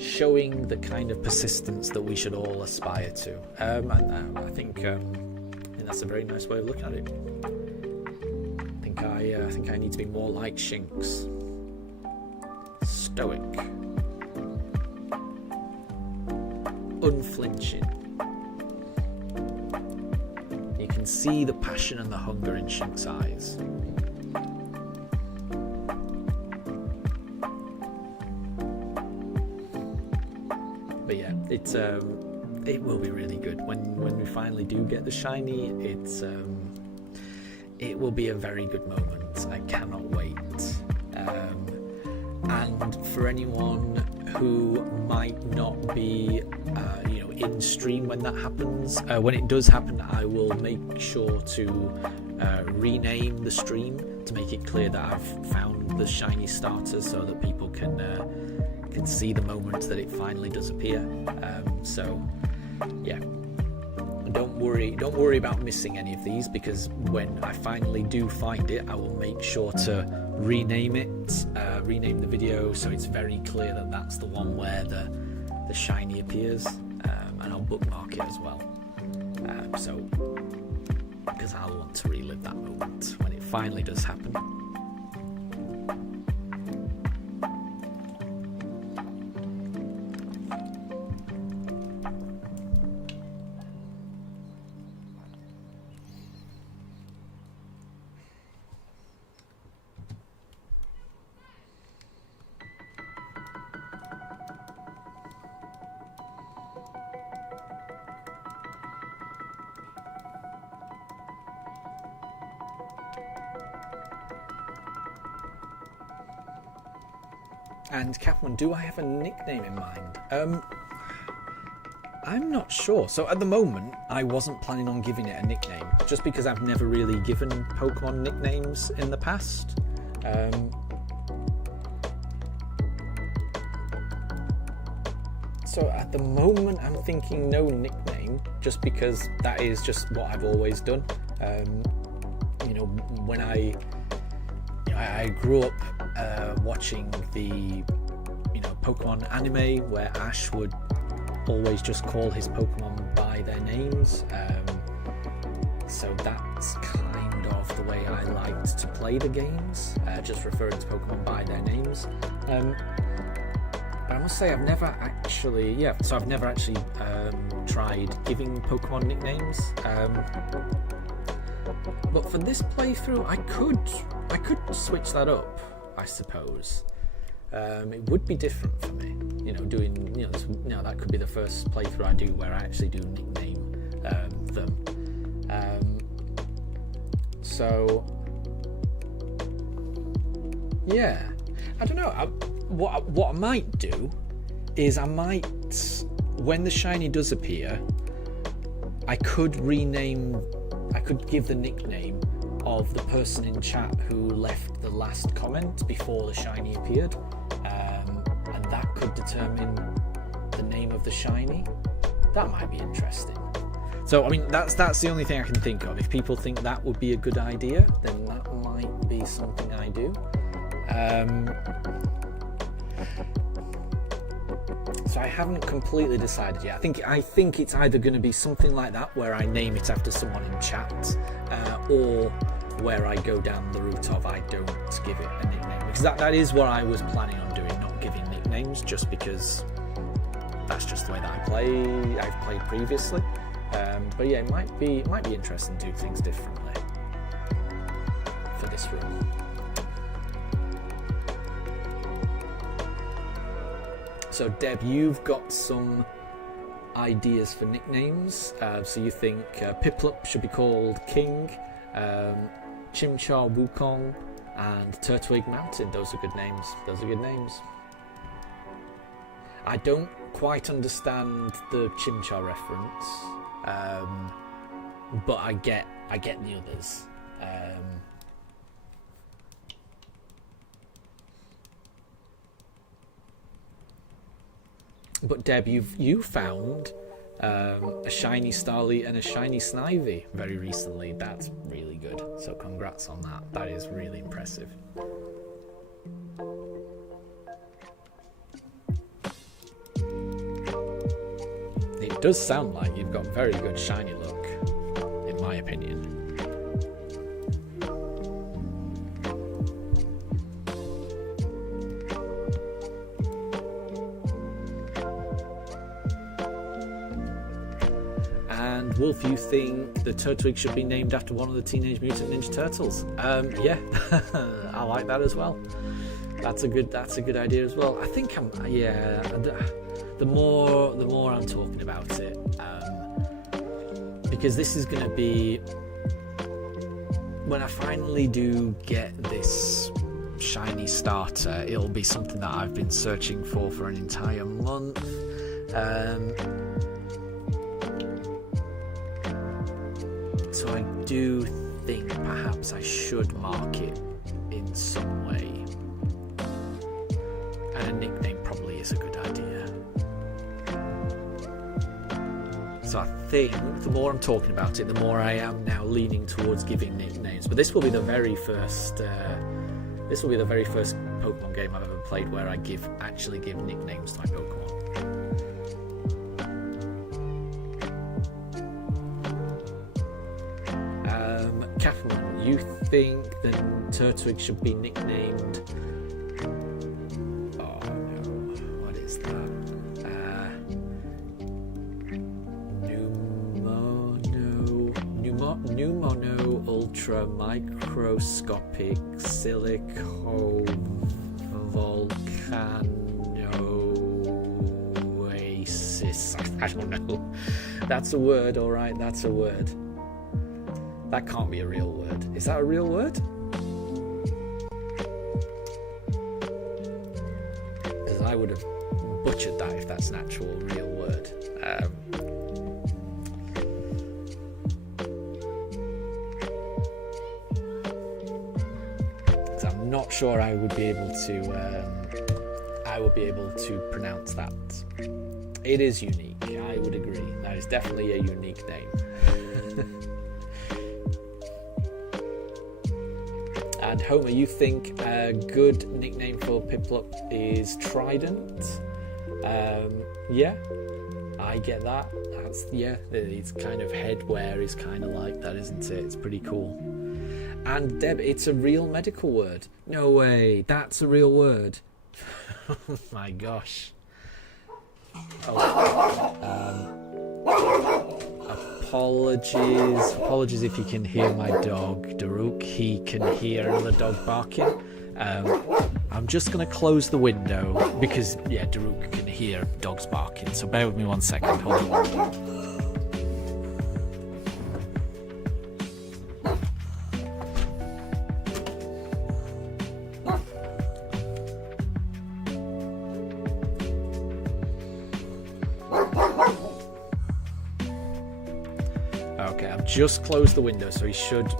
showing the kind of persistence that we should all aspire to. And I think that's a very nice way of looking at it. I think I need to be more like Shinx. Stoic, unflinching. You can see the passion and the hunger in Shinx's eyes. But yeah, it will be really good when we finally do get the shiny. It will be a very good moment. I cannot wait. And for anyone who might not be in stream when that happens, when it does happen, I will make sure to rename the stream to make it clear that I've found the shiny starter, so that people can see the moment that it finally does appear. So yeah, don't worry about missing any of these, because when I finally do find it, I will make sure to rename it, rename the video, so it's very clear that that's the one where the shiny appears, and I'll bookmark it as well, so because I'll want to relive that moment when it finally does happen. And Catherine, do I have a nickname in mind? I'm not sure. So at the moment, I wasn't planning on giving it a nickname, just because I've never really given Pokemon nicknames in the past. So at the moment, I'm thinking no nickname, just because that is just what I've always done. When I grew up watching the Pokemon anime, where Ash would always just call his Pokemon by their names. So that's kind of the way I liked to play the games, just referring to Pokemon by their names. But I must say I've never actually tried giving Pokemon nicknames. But for this playthrough, I could switch that up, I suppose. It would be different for me, that could be the first playthrough I do where I actually do nickname them. So yeah, I don't know. What I might do is when the shiny does appear, I could give the nickname of the person in chat who left the last comment before the shiny appeared, and that could determine the name of the shiny. That might be interesting. So, I mean, that's the only thing I can think of. If people think that would be a good idea, then that might be something I do. So I haven't completely decided yet. I think it's either going to be something like that, where I name it after someone in chat, or where I go down the route of I don't give it a nickname, because that is what I was planning on doing, not giving nicknames, just because that's just the way that I've played previously. But yeah, it might be interesting to do things differently for this room. So Deb, you've got some ideas for nicknames. So you think Piplup should be called King, Chimchar Wukong, and Turtwig Mountain. Those are good names. I don't quite understand the Chimchar reference, but I get the others. But Deb, you found a shiny Starly and a shiny Snivy very recently. That's really good. So congrats on that. That is really impressive. It does sound like you've got very good shiny luck, in my opinion. And Wolf, you think the Turtwig should be named after one of the Teenage Mutant Ninja Turtles? Yeah, I like that as well. That's a good idea as well. I think the more I'm talking about it, because this is going to be, when I finally do get this shiny starter, it'll be something that I've been searching for an entire month. So I do think perhaps I should mark it in some way, and a nickname probably is a good idea. So I think the more I'm talking about it, the more I am now leaning towards giving nicknames. But this will be the very first Pokemon game I've ever played where I actually give nicknames to my Pokemon. Catherine, you think the Turtwig should be nicknamed? Oh no, what is that? Pneumono Ultra Microscopic Silico Volcanoasis. I don't know. That's a word, alright, that's a word. That can't be a real word. Is that a real word? I would have butchered that if that's an actual real word. So I'm not sure I would be able to pronounce that. It is unique, I would agree. That is definitely a unique name. And Homer, you think a good nickname for Piplup is Trident? Yeah, I get that. Its kind of headwear is kind of like that, isn't it? It's pretty cool. And Deb, it's a real medical word. No way, that's a real word. Oh my gosh. Apologies if you can hear my dog, Daruk. He can hear another dog barking. I'm just going to close the window because, yeah, Daruk can hear dogs barking. So bear with me 1 second. Hold on. Okay, I've just closed the window, so he should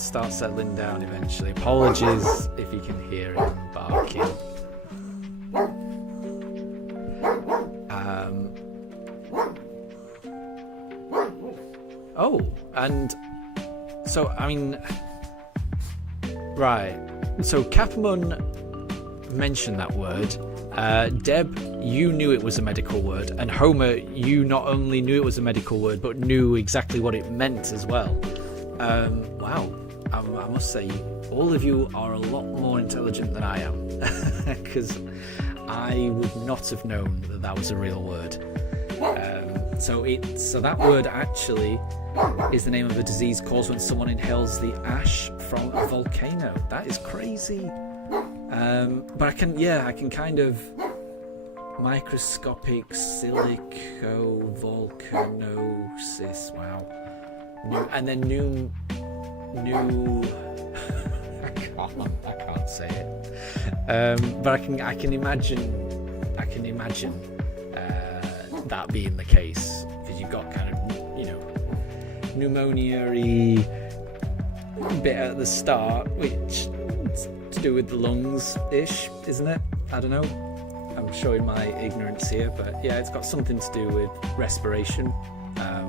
start settling down eventually. Apologies if you can hear him barking. Oh, and so I mean, right. So Capamon mentioned that word. Deb, you knew it was a medical word, and Homer, you not only knew it was a medical word, but knew exactly what it meant as well. Wow, I must say, all of you are a lot more intelligent than I am, because I would not have known that that was a real word. So that word actually is the name of a disease caused when someone inhales the ash from a volcano. That is crazy. But I can kind of microscopic silicovolcanosis. Wow. And then new. I can't say it. But I can imagine that being the case, because you've got kind of, pneumonia-y bit at the start, which to do with the lungs-ish, isn't it? I don't know. I'm showing my ignorance here, but yeah, it's got something to do with respiration. I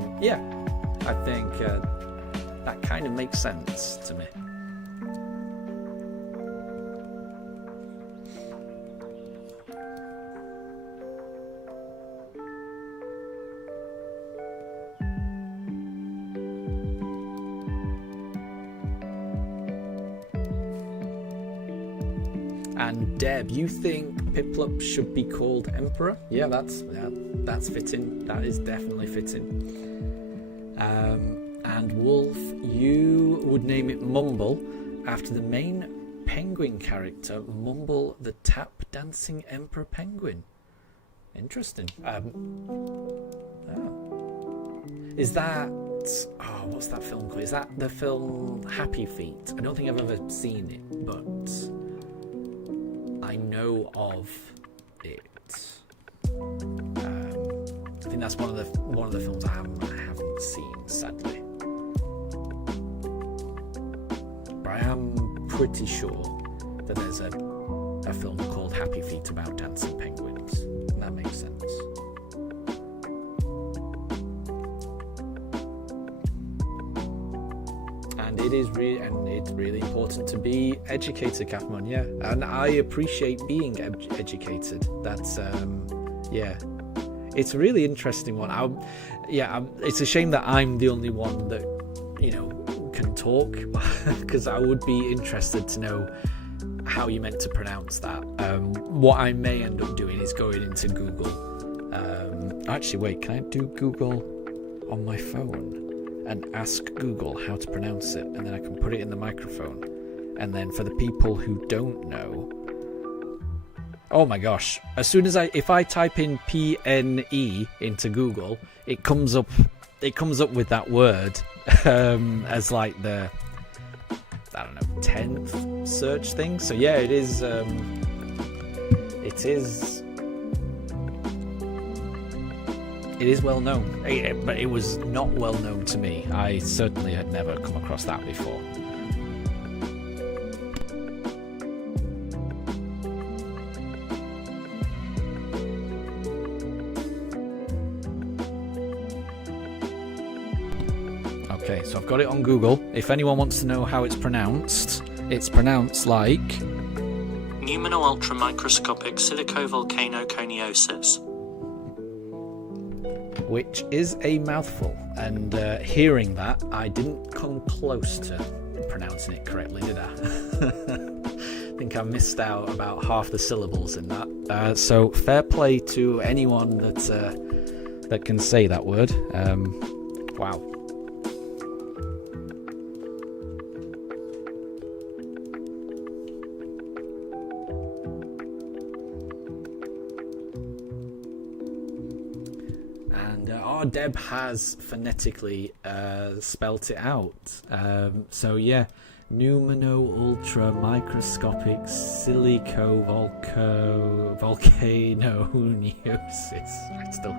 think that kind of makes sense to me. And Deb, you think Piplup should be called Emperor? Yeah, that's fitting. That is definitely fitting. And Wolf, you would name it Mumble after the main penguin character, Mumble the tap dancing Emperor Penguin. Interesting. Is that... what's that film called? Is that the film Happy Feet? I don't think I've ever seen it, but I know of it. I think that's one of the films I haven't seen, sadly. But I am pretty sure that there's a film called Happy Feet about dancing penguins, and that makes sense. And it's really important to be educated, Capmon, yeah. And I appreciate being educated. That's it's a really interesting one. It's a shame that I'm the only one that can talk, because I would be interested to know how you meant to pronounce that. What I may end up doing is going into Google. Actually, wait, can I do Google on my phone and ask Google how to pronounce it, and then I can put it in the microphone, and then for the people who don't know, oh my gosh, as soon as if I type in PNE into Google, it comes up with that word as like the 10th search thing. So yeah, it it is well known, but it was not well known to me. I certainly had never come across that before. Okay, so I've got it on Google. If anyone wants to know how it's pronounced like Pneumano-ultramicroscopic silicovolcanoconiosis, which is a mouthful, and hearing that, I didn't come close to pronouncing it correctly, did I? I think I missed out about half the syllables in that. So fair play to anyone that can say that word. Wow. Deb has phonetically spelt it out. So yeah, pneumano-ultramicroscopic silicovolcanoconiosis. I still,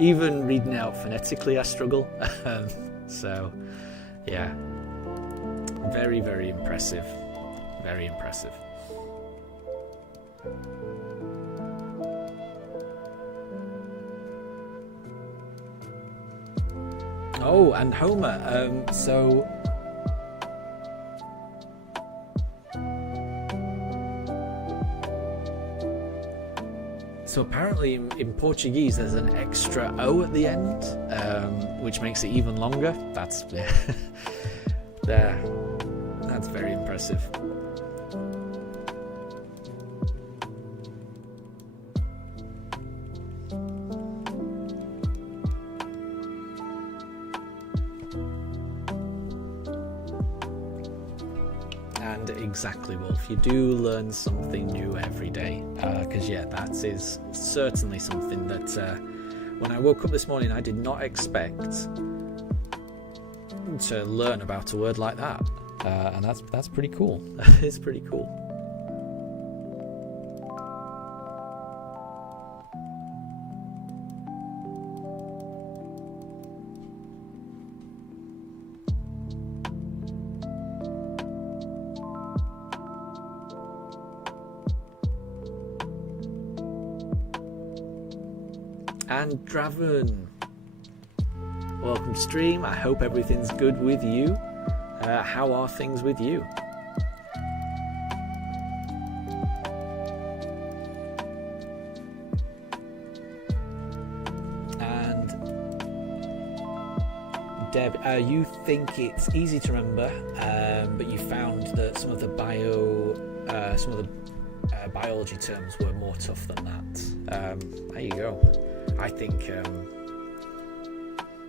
even reading out phonetically, I struggle. So yeah, very, very impressive. Very impressive. Oh, and Homer. So apparently in Portuguese there's an extra O at the end, which makes it even longer. That's that's very impressive. And exactly, Wolf, you do learn something new every day, because yeah, that is certainly something that when I woke up this morning I did not expect to learn about a word like that, and that's pretty cool. It's pretty cool. And Draven, welcome to stream. I hope everything's good with you. How are things with you? And Deb, you think it's easy to remember, but you found that some of the biology terms were more tough than that. There you go. I think,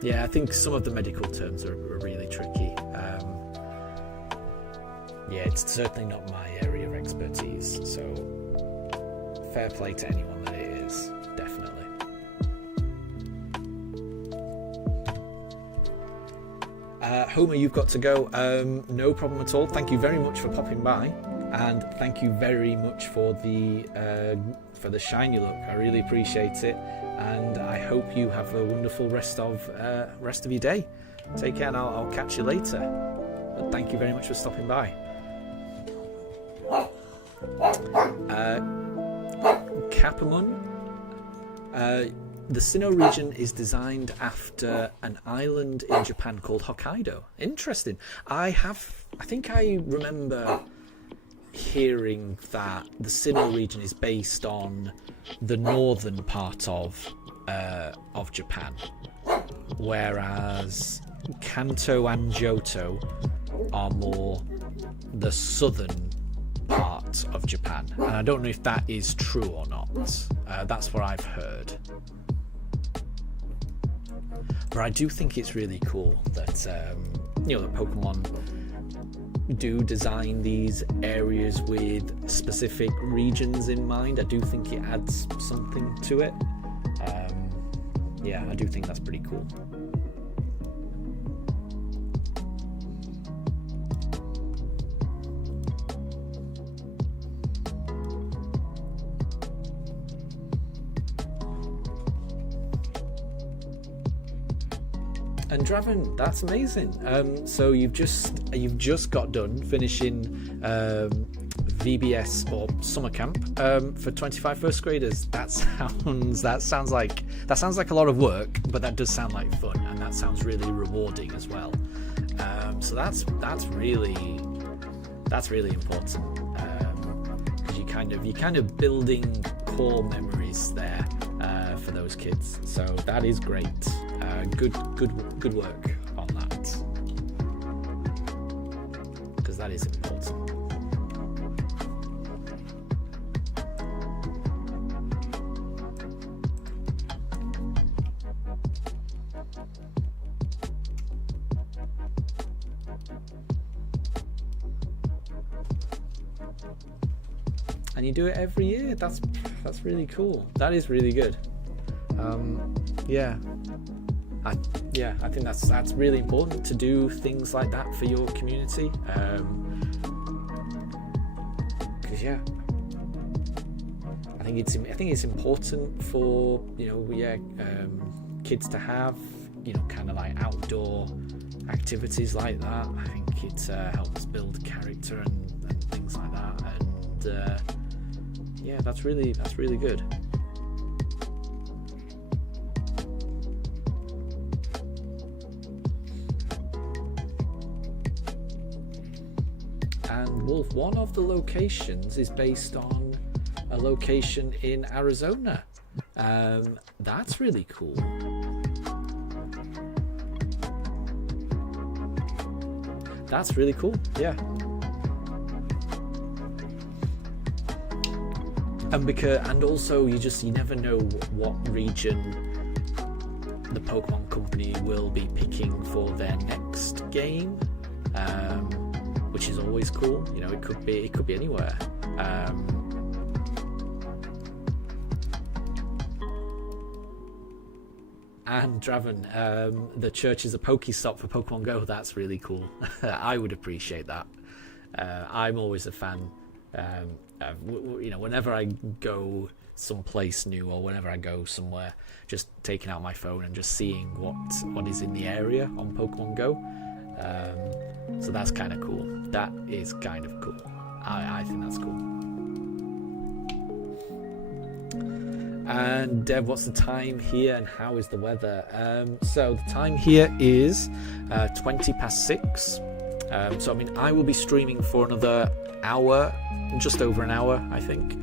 I think some of the medical terms are really tricky. It's certainly not my area of expertise, so fair play to anyone that it is, definitely. Homer, you've got to go. No problem at all. Thank you very much for popping by, and thank you very much for the shiny look. I really appreciate it. And I hope you have a wonderful rest of your day. Take care, and I'll catch you later. But thank you very much for stopping by. Capamon. The Sinnoh region is designed after an island in Japan called Hokkaido. Interesting. I think I remember hearing that the Sinnoh region is based on the northern part of Japan, whereas Kanto and Johto are more the southern part of Japan. And I don't know if that is true or not. That's what I've heard. But I do think it's really cool that that Pokemon do design these areas with specific regions in mind. I do think it adds something to it. I do think that's pretty cool. And Draven, that's amazing. So you've just got done finishing VBS or summer camp for 25 first graders. That sounds like a lot of work, but that does sound like fun, and that sounds really rewarding as well. So that's really important, because you're kind of building core memories there for those kids. So that is great. Good work on that, because that is important. And you do it every year. That's really cool. That is really good. I think that's really important to do things like that for your community. Because I think it's important for kids to have kind of like outdoor activities like that. I think it helps build character and things like that. And that's really good. And Wolf, one of the locations is based on a location in Arizona. That's really cool. That's really cool, yeah. And also you never know what region the Pokemon Company will be picking for their next game, which is always cool. It could be anywhere. And Draven, the church is a Pokestop for Pokemon Go. That's really cool. I would appreciate that. I'm always a fan. Whenever I go someplace new or whenever I go somewhere, just taking out my phone and just seeing what is in the area on Pokemon Go. So that's kind of cool. That is kind of cool. I think that's cool. And Dev, what's the time here and how is the weather? So the time here is 6:20. So I will be streaming for another hour, just over an hour, I think.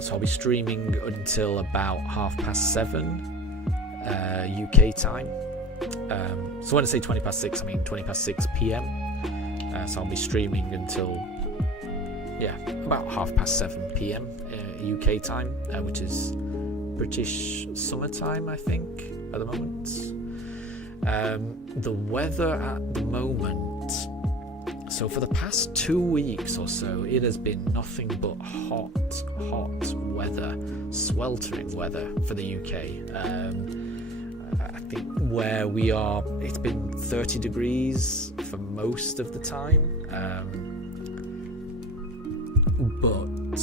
So I'll be streaming until about 7:30 UK time. So when I say 6:20, I mean 6:20 PM. So I'll be streaming until about 7:30 PM UK time, which is British summertime, I think, at the moment. The weather at the moment, so for the past 2 weeks or so, it has been nothing but hot weather, sweltering weather for the UK. I think where we are, it's been 30 degrees for most of the time. But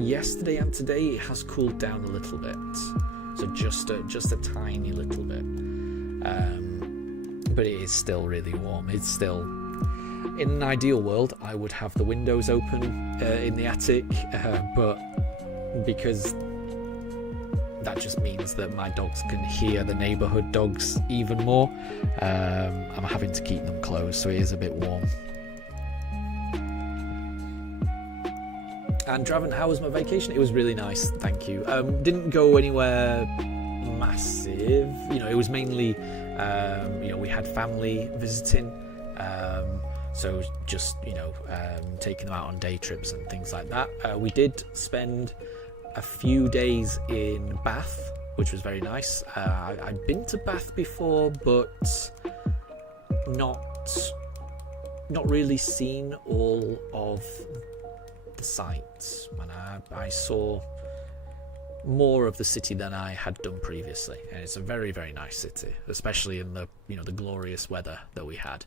yesterday and today it has cooled down a little bit, so just a tiny little bit, but it is still really warm. It's still, in an ideal world, I would have the windows open in the attic, but because that just means that my dogs can hear the neighbourhood dogs even more, I'm having to keep them closed, so it is a bit warm. And Draven, how was my vacation? It was really nice, thank you. Didn't go anywhere massive. It was mainly, we had family visiting, so just taking them out on day trips and things like that. We did spend a few days in Bath, which was very nice. I'd been to Bath before, but not really seen all of the sights, and I saw more of the city than I had done previously, and it's a very, very nice city, especially in the the glorious weather that we had.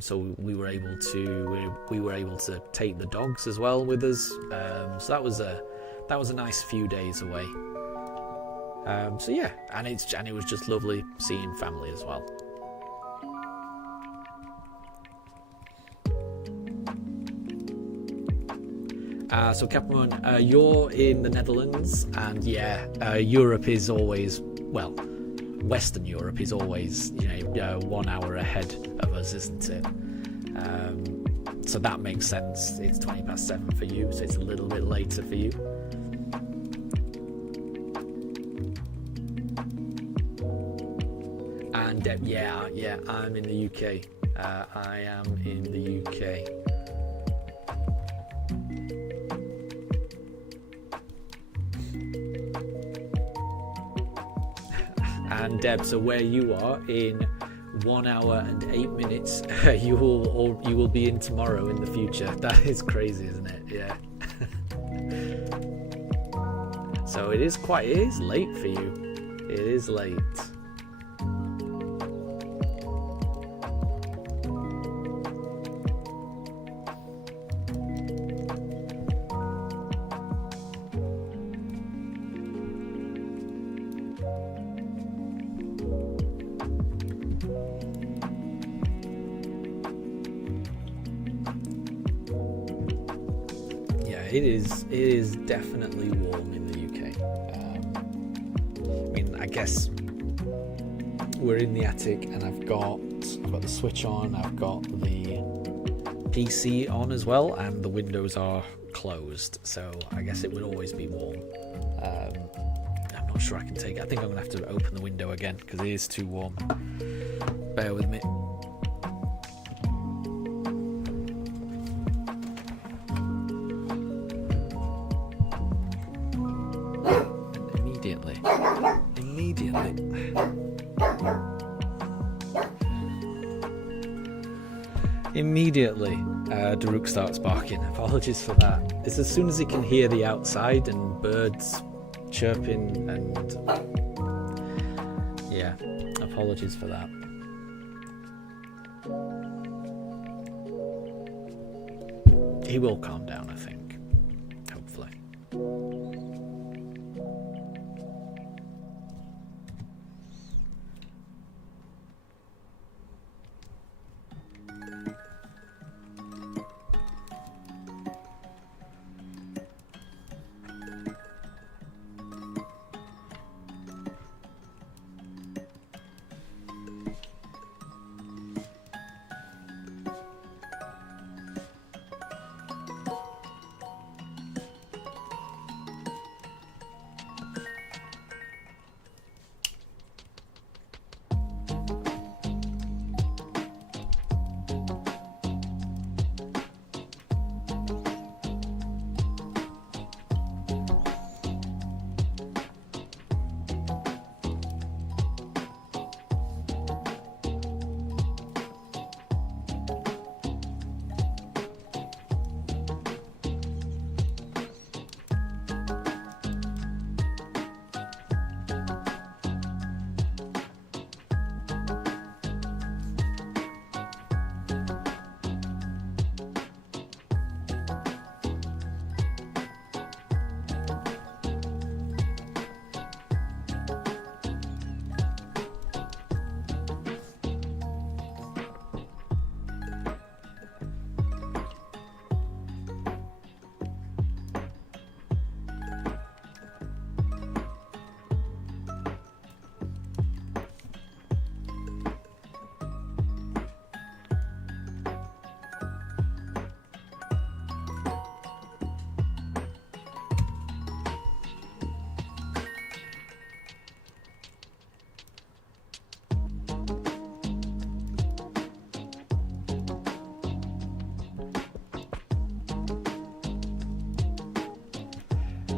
So we were able to take the dogs as well with us, so that was a nice few days away. And Draven, how was my vacation? It was really nice, thank you. Didn't go anywhere massive. It was mainly, we had family visiting, so just taking them out on day trips and things like that. We did spend a few days in Bath, which was very nice. I'd been to Bath before, but not really seen all of the sights, and I saw more of the city than I had done previously, and it's a very, very nice city, especially in the the glorious weather that we had. So we were able to take the dogs as well with us, so that was a So yeah, and it was just lovely seeing family as well. So Capamon, you're in the Netherlands, and yeah, Europe is always, well, Western Europe is always 1 hour ahead of us, isn't it? So that makes sense. It's 7:20 for you, so it's a little bit later for you. And yeah, I'm in the UK. I am in the UK. And Deb, so where you are, in 1 hour and 8 minutes, you will be in tomorrow in the future. That is crazy, isn't it? Yeah. So it is late for you. It is late. It is definitely warm in the UK. I mean, I guess we're in the attic, and I've got the Switch on, I've got the PC on as well, and the windows are closed, so I guess it would always be warm. I'm not sure I can take it. I think I'm gonna have to open the window again because it is too warm. Bear with me. Immediately, Daruk starts barking. Apologies for that. It's as soon as he can hear the outside and birds chirping, and yeah, apologies for that. He will calm down, I think. Hopefully.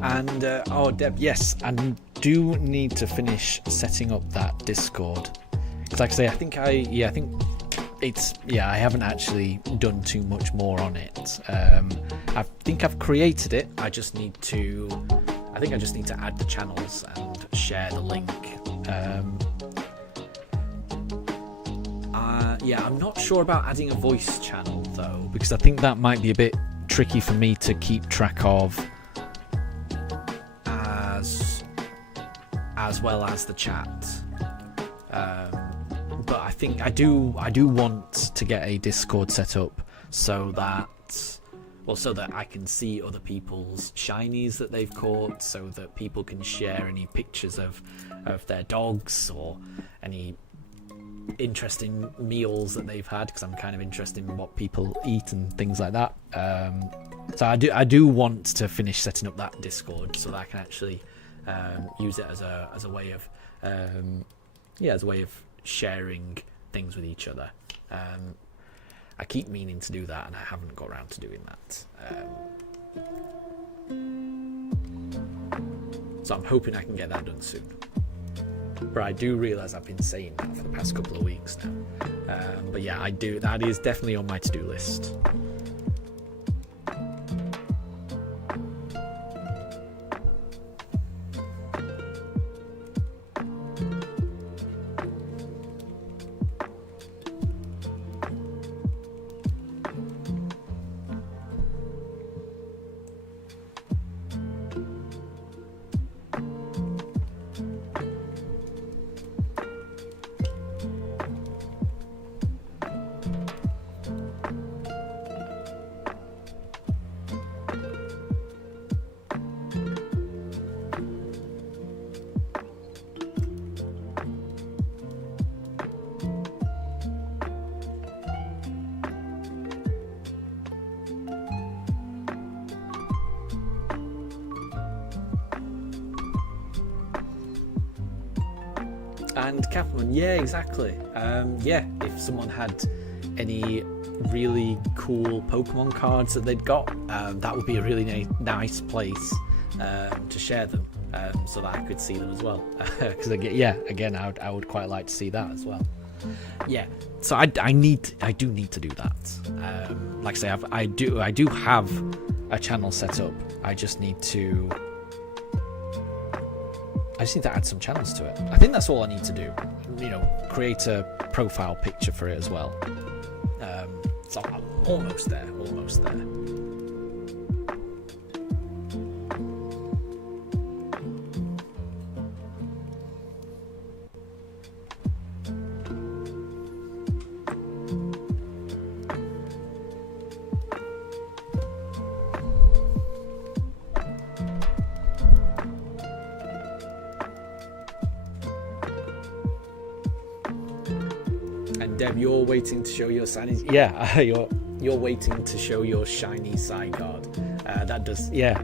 And oh, Deb, yes, and do need to finish setting up that Discord. Because, like I say, I think I haven't actually done too much more on it. I think I've created it. I just need to add the channels and share the link. Yeah, I'm not sure about adding a voice channel though, because I think that might be a bit tricky for me as well as the chat. But I think I do want to get a Discord set up so that I can see other people's shinies that they've caught, so that people can share any pictures of their dogs or any interesting meals that they've had, because I'm kind of interested in what people eat and things like that. So I do want to finish setting up that Discord so that I can actually use it as a way of sharing things with each other. I keep meaning to do that, and I haven't got around to doing that. So I'm hoping I can get that done soon. But I do realise I've been saying that for the past couple of weeks now. But yeah, I do. That is definitely on my to-do list. And Catherine, yeah, exactly. Yeah, if someone had any really cool Pokemon cards that they'd got, that would be a really nice place to share them, so that I could see them as well. Because again, I would quite like to see that as well. Yeah, so I do need to do that. Like I say, I do have a channel set up. I just need to add some channels to it. I think that's all I need to do. Create a profile picture for it as well. So I'm almost there. And Deb, you're waiting to show your shiny. Yeah, you're waiting to show your shiny side card. That does, yeah.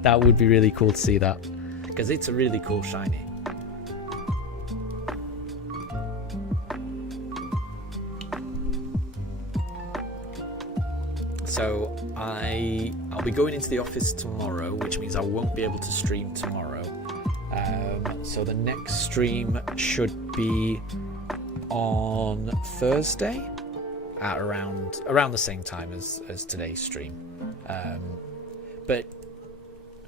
That would be really cool to see that, because it's a really cool shiny. So I'll be going into the office tomorrow, which means I won't be able to stream tomorrow. So the next stream should be on Thursday at around the same time as today's stream. But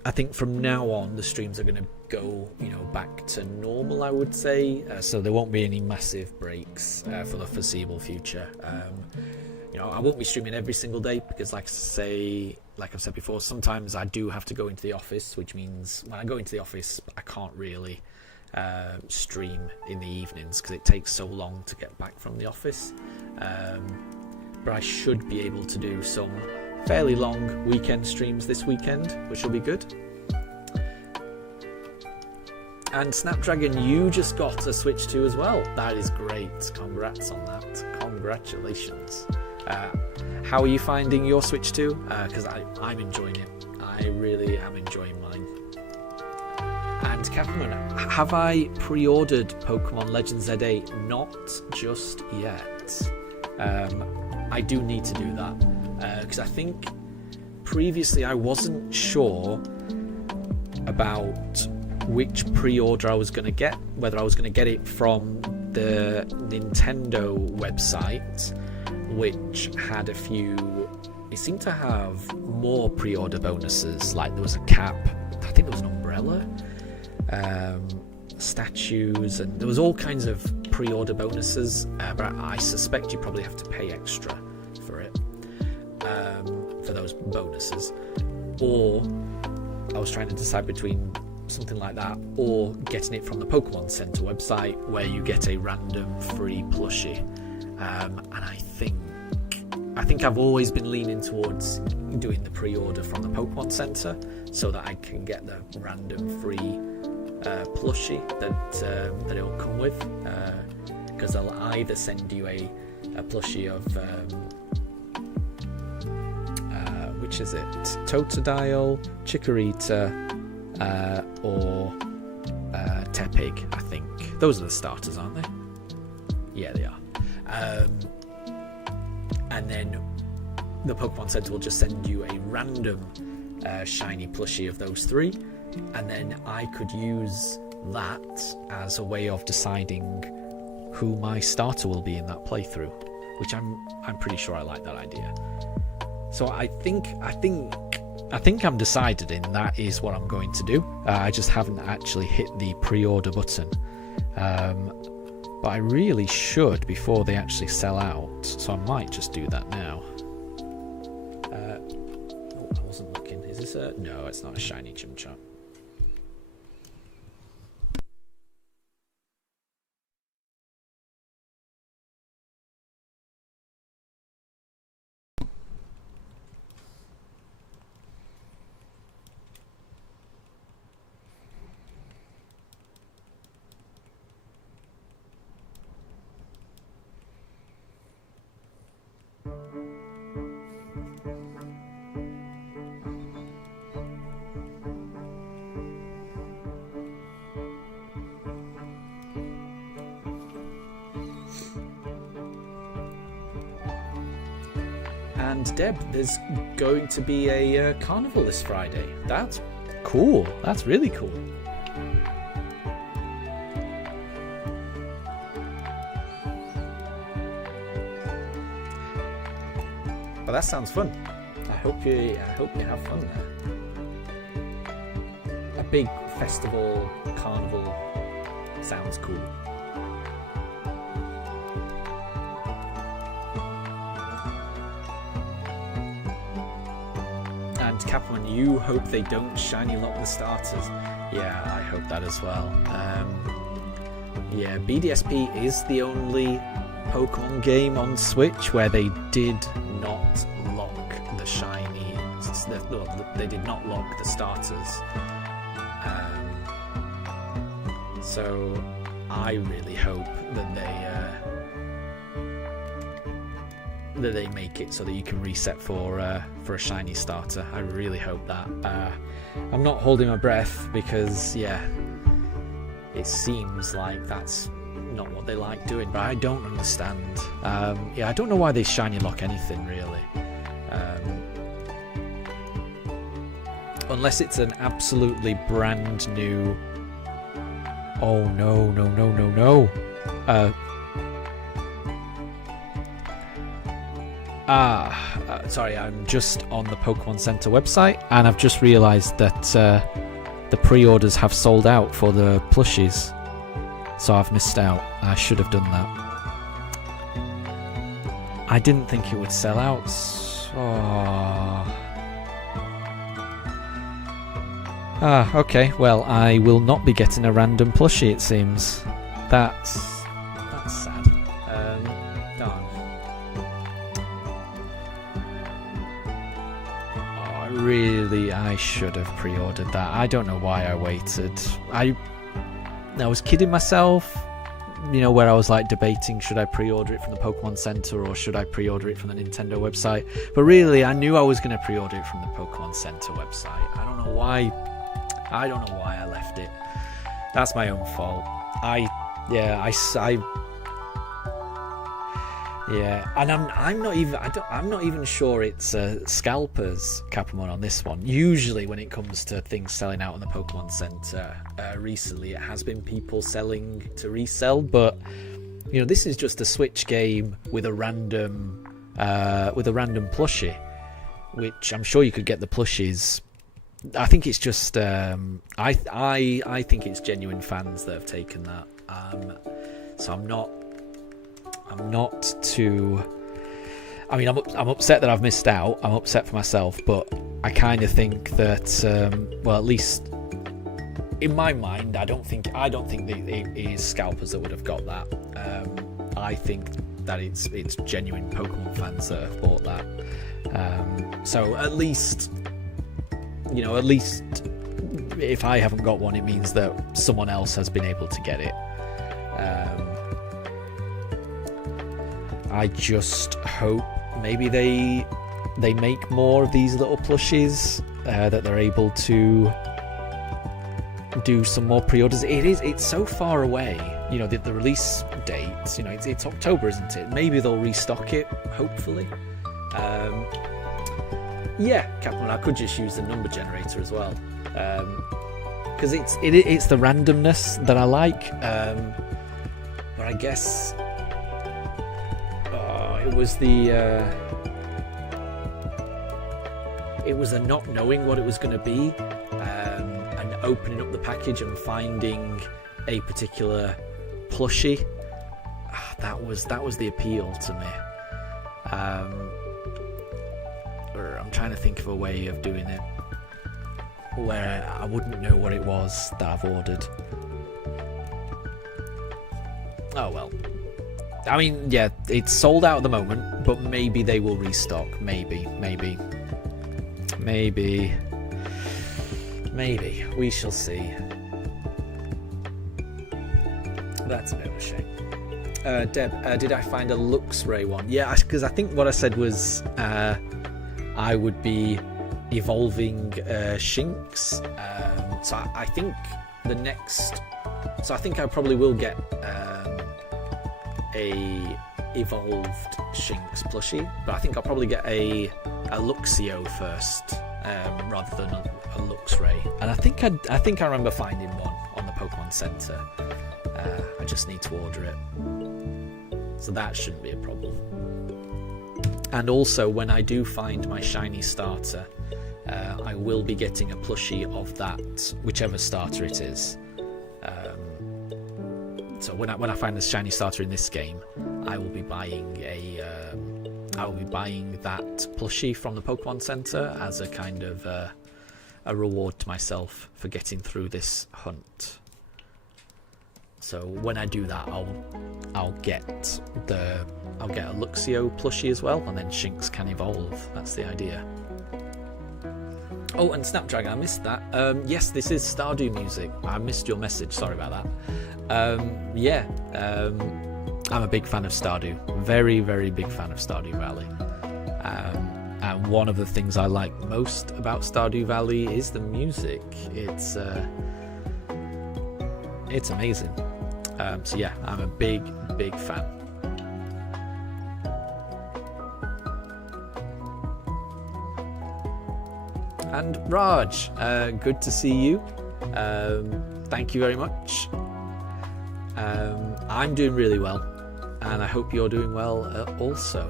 I think from now on the streams are going to go back to normal, I would say. So there won't be any massive breaks for the foreseeable future. I won't be streaming every single day because, like I've said before, sometimes I do have to go into the office, which means when I go into the office I can't really stream in the evenings because it takes so long to get back from the office. But I should be able to do some fairly long weekend streams this weekend, which will be good. And Snapdragon, you just got a Switch 2 as well. That is great. Congrats on that. Congratulations. How are you finding your Switch 2? Because I'm enjoying it. I really am enjoying mine. And Catherine, have I pre-ordered Pokemon Legends Z8? Not just yet. I do need to do that. Because I think previously I wasn't sure about which pre-order I was going to get, whether I was going to get it from the Nintendo website, which had a few, it seemed to have more pre-order bonuses, like there was a cap, I think there was an umbrella, statues, and there was all kinds of pre-order bonuses, but I suspect you probably have to pay extra for it, for those bonuses. Or I was trying to decide between something like that, or getting it from the Pokemon Center website where you get a random free plushie. And I think I've always been leaning towards doing the pre-order from the Pokemon Center so that I can get the random free plushie that it'll come with, because they'll either send you a plushie of which is it, Totodile, Chikorita, or Tepig. I think those are the starters, aren't they? Yeah, they are. And then the Pokemon Center will just send you a random shiny plushie of those three, and then I could use that as a way of deciding who my starter will be in that playthrough, which I'm pretty sure I like that idea. So I think I'm decided in that is what I'm going to do. I just haven't actually hit the pre-order button. But I really should before they actually sell out, so I might just do that now. Oh, I wasn't looking. Is this a... No, it's not a shiny Chimchar. And Deb, there's going to be a carnival this Friday. That's cool. That's really cool. Well, that sounds fun. I hope you have fun there. A big festival, carnival sounds cool. And Capone, you hope they don't shiny lock the starters. Yeah, I hope that as well. Yeah, BDSP is the only Pokemon game on Switch where they did not lock the shiny. Well, they did not lock the starters. So I really hope that they make it so that you can reset for a shiny starter. I really hope that. I'm not holding my breath because, yeah, it seems like that's not what they like doing, but I don't understand. Yeah, I don't know why they shiny lock anything really, unless it's an absolutely brand new. Oh no. Sorry, I'm just on the Pokemon Center website and I've just realised that the pre-orders have sold out for the plushies, so I've missed out. I should have done that. I didn't think it would sell out. Okay, well, I will not be getting a random plushie, it seems. That's sad. Darn. I should have pre-ordered that. I don't know why I waited. I was kidding myself, where I was like debating, should I pre-order it from the Pokemon Center or should I pre-order it from the Nintendo website? But really, I knew I was going to pre-order it from the Pokemon Center website. I don't know why I left it. That's my own fault. Yeah, and I'm not even sure it's scalpers, Capamon, on this one. Usually when it comes to things selling out on the Pokemon Center, recently it has been people selling to resell, but this is just a Switch game with a random plushie, which I'm sure you could get the plushies. I think it's just I think it's genuine fans that have taken that. So I'm not too. I mean, I'm upset that I've missed out. I'm upset for myself, but I kind of think that, well, at least in my mind, I don't think it is scalpers that would have got that. I think that it's genuine Pokemon fans that have bought that. So at least if I haven't got one, it means that someone else has been able to get it. I just hope maybe they make more of these little plushies, that they're able to do some more pre-orders. It's so far away, the release date, it's October, isn't it? Maybe they'll restock it, hopefully. Yeah, Captain, I could just use the number generator as well, because it's the randomness that I like. But I guess it was the not knowing what it was going to be, and opening up the package and finding a particular plushie. That was the appeal to me. I'm trying to think of a way of doing it where I wouldn't know what it was that I've ordered. Oh well. I mean, yeah, it's sold out at the moment, but maybe they will restock. Maybe. We shall see. That's a bit of a shame. Deb, did I find a Luxray one? Yeah, because I think what I said was I would be evolving Shinx. So I think the next... So I think I probably will get a evolved Shinx plushie, but I think I'll probably get a Luxio first, rather than a Luxray. And I think I remember finding one on the Pokemon Center. I just need to order it, so that shouldn't be a problem. And also, when I do find my shiny starter, I will be getting a plushie of that, whichever starter it is. So when I find the shiny starter in this game, I will be buying that plushie from the Pokemon Center as a kind of a reward to myself for getting through this hunt. So when I do that, I'll get a Luxio plushie as well, and then Shinx can evolve. That's the idea. Oh, and Snapdragon, I missed that. Yes, this is Stardew music. I missed your message. Sorry about that. I'm a big fan of Stardew. Very, very big fan of Stardew Valley. And one of the things I like most about Stardew Valley is the music. It's amazing. So yeah, I'm a big, big fan. And Raj, good to see you. Thank you very much. I'm doing really well, and I hope you're doing well also.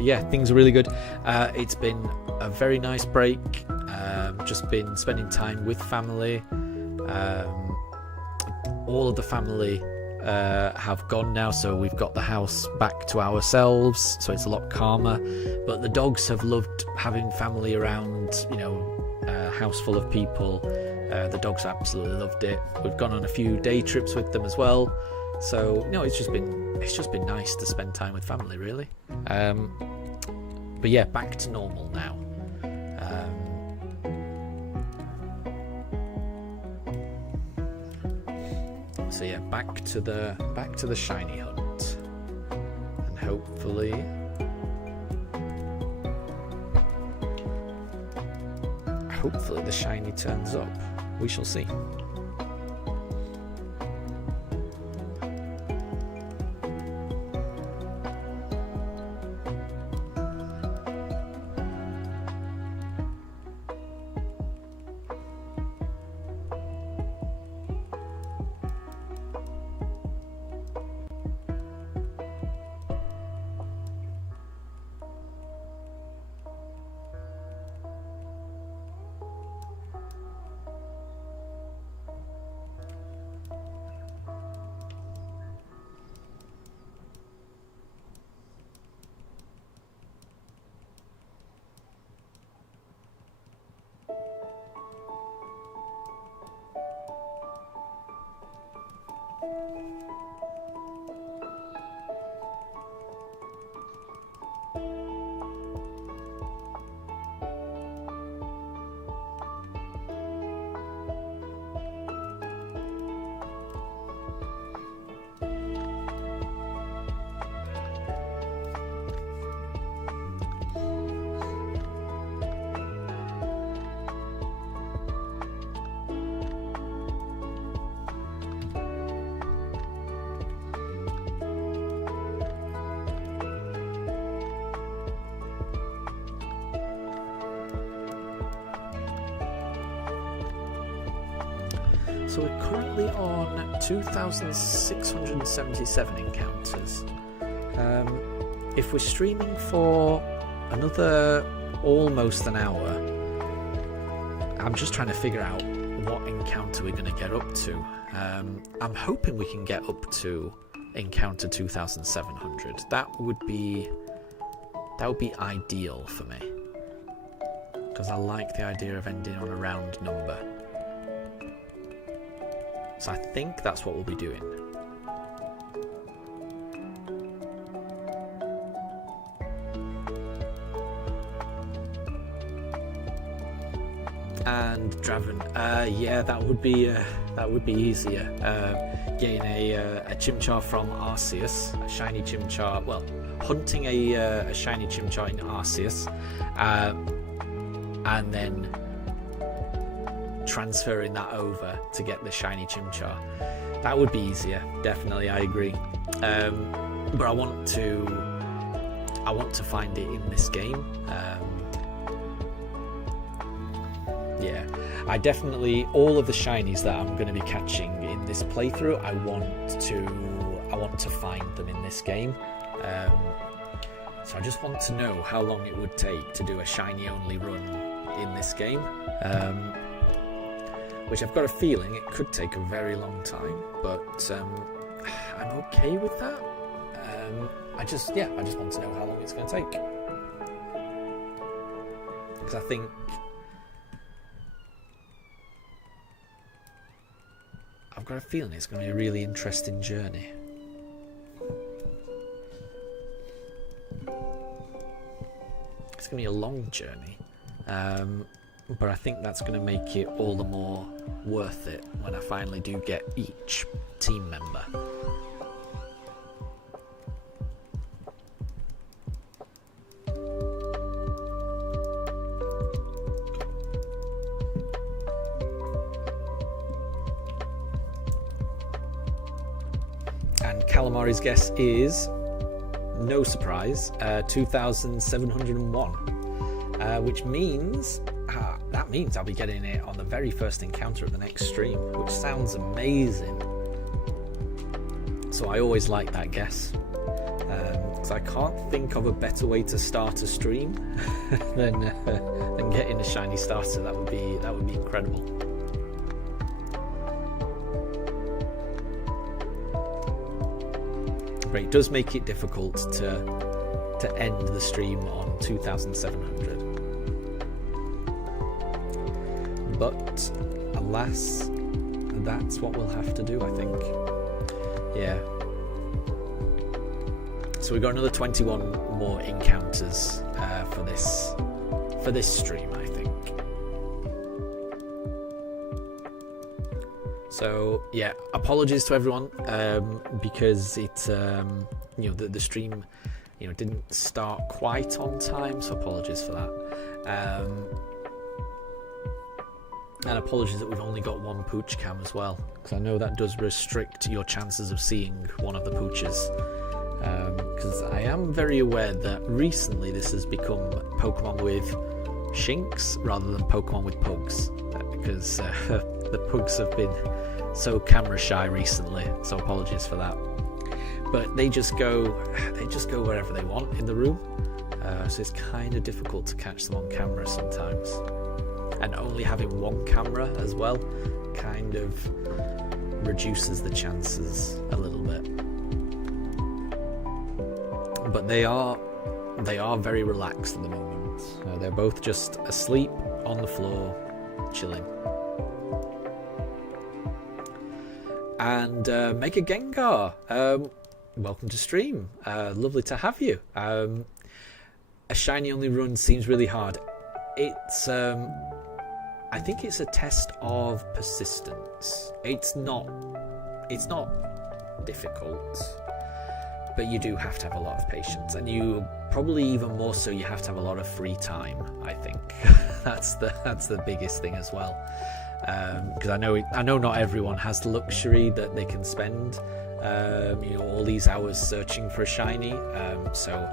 Yeah, things are really good. It's been a very nice break. Just been spending time with family. All of the family have gone now, so we've got the house back to ourselves, so it's a lot calmer. But the dogs have loved having family around, a house full of people. The dogs absolutely loved it. We've gone on a few day trips with them as well, so it's just been nice to spend time with family, really. But yeah, back to normal now. So yeah, back to the shiny hunt, and hopefully the shiny turns up. We shall see. So we're currently on 2,677 encounters. If we're streaming for another almost an hour, I'm just trying to figure out what encounter we're going to get up to. I'm hoping we can get up to encounter 2,700. That would be ideal for me, because I like the idea of ending on a round number. So I think that's what we'll be doing. And Draven, yeah, that would be easier. Getting a Chimchar from Arceus, a shiny Chimchar. Well, hunting a shiny Chimchar in Arceus, and then transferring that over to get the shiny Chimchar. That would be easier, definitely, I agree. But I want to find it in this game. Yeah, I definitely, all of the shinies that I'm going to be catching in this playthrough, I want to find them in this game. So I just want to know how long it would take to do a shiny only run in this game. Which I've got a feeling it could take a very long time, but I'm okay with that. I just want to know how long it's going to take, because I think I've got a feeling it's going to be a really interesting journey. It's going to be a long journey. But I think that's going to make it all the more worth it when I finally do get each team member. And Calamari's guess is, no surprise, 2,701, which means I'll be getting it on the very first encounter of the next stream, which sounds amazing. So I always like that guess, because I can't think of a better way to start a stream than getting a shiny starter. That would be incredible. But it does make it difficult to end the stream on 2,700. But alas, that's what we'll have to do, I think. Yeah. So we've got another 21 more encounters for this stream, I think. So yeah, apologies to everyone, because it the stream didn't start quite on time, so apologies for that. And apologies that we've only got one pooch cam as well, because I know that does restrict your chances of seeing one of the pooches. Because I am very aware that recently this has become Pokemon with Shinx rather than Pokemon with Pugs, because the Pugs have been so camera shy recently, so apologies for that. But they just go wherever they want in the room, so it's kind of difficult to catch them on camera sometimes. And only having one camera as well kind of reduces the chances a little bit. But they are very relaxed at the moment. They're both just asleep on the floor, chilling. And Mega Gengar, welcome to stream. Lovely to have you. A shiny only run seems really hard. It's I think it's a test of persistence. It's not difficult, but you do have to have a lot of patience, and you probably even more so you have to have a lot of free time. I think that's the biggest thing as well, because I know not everyone has the luxury that they can spend all these hours searching for a shiny. So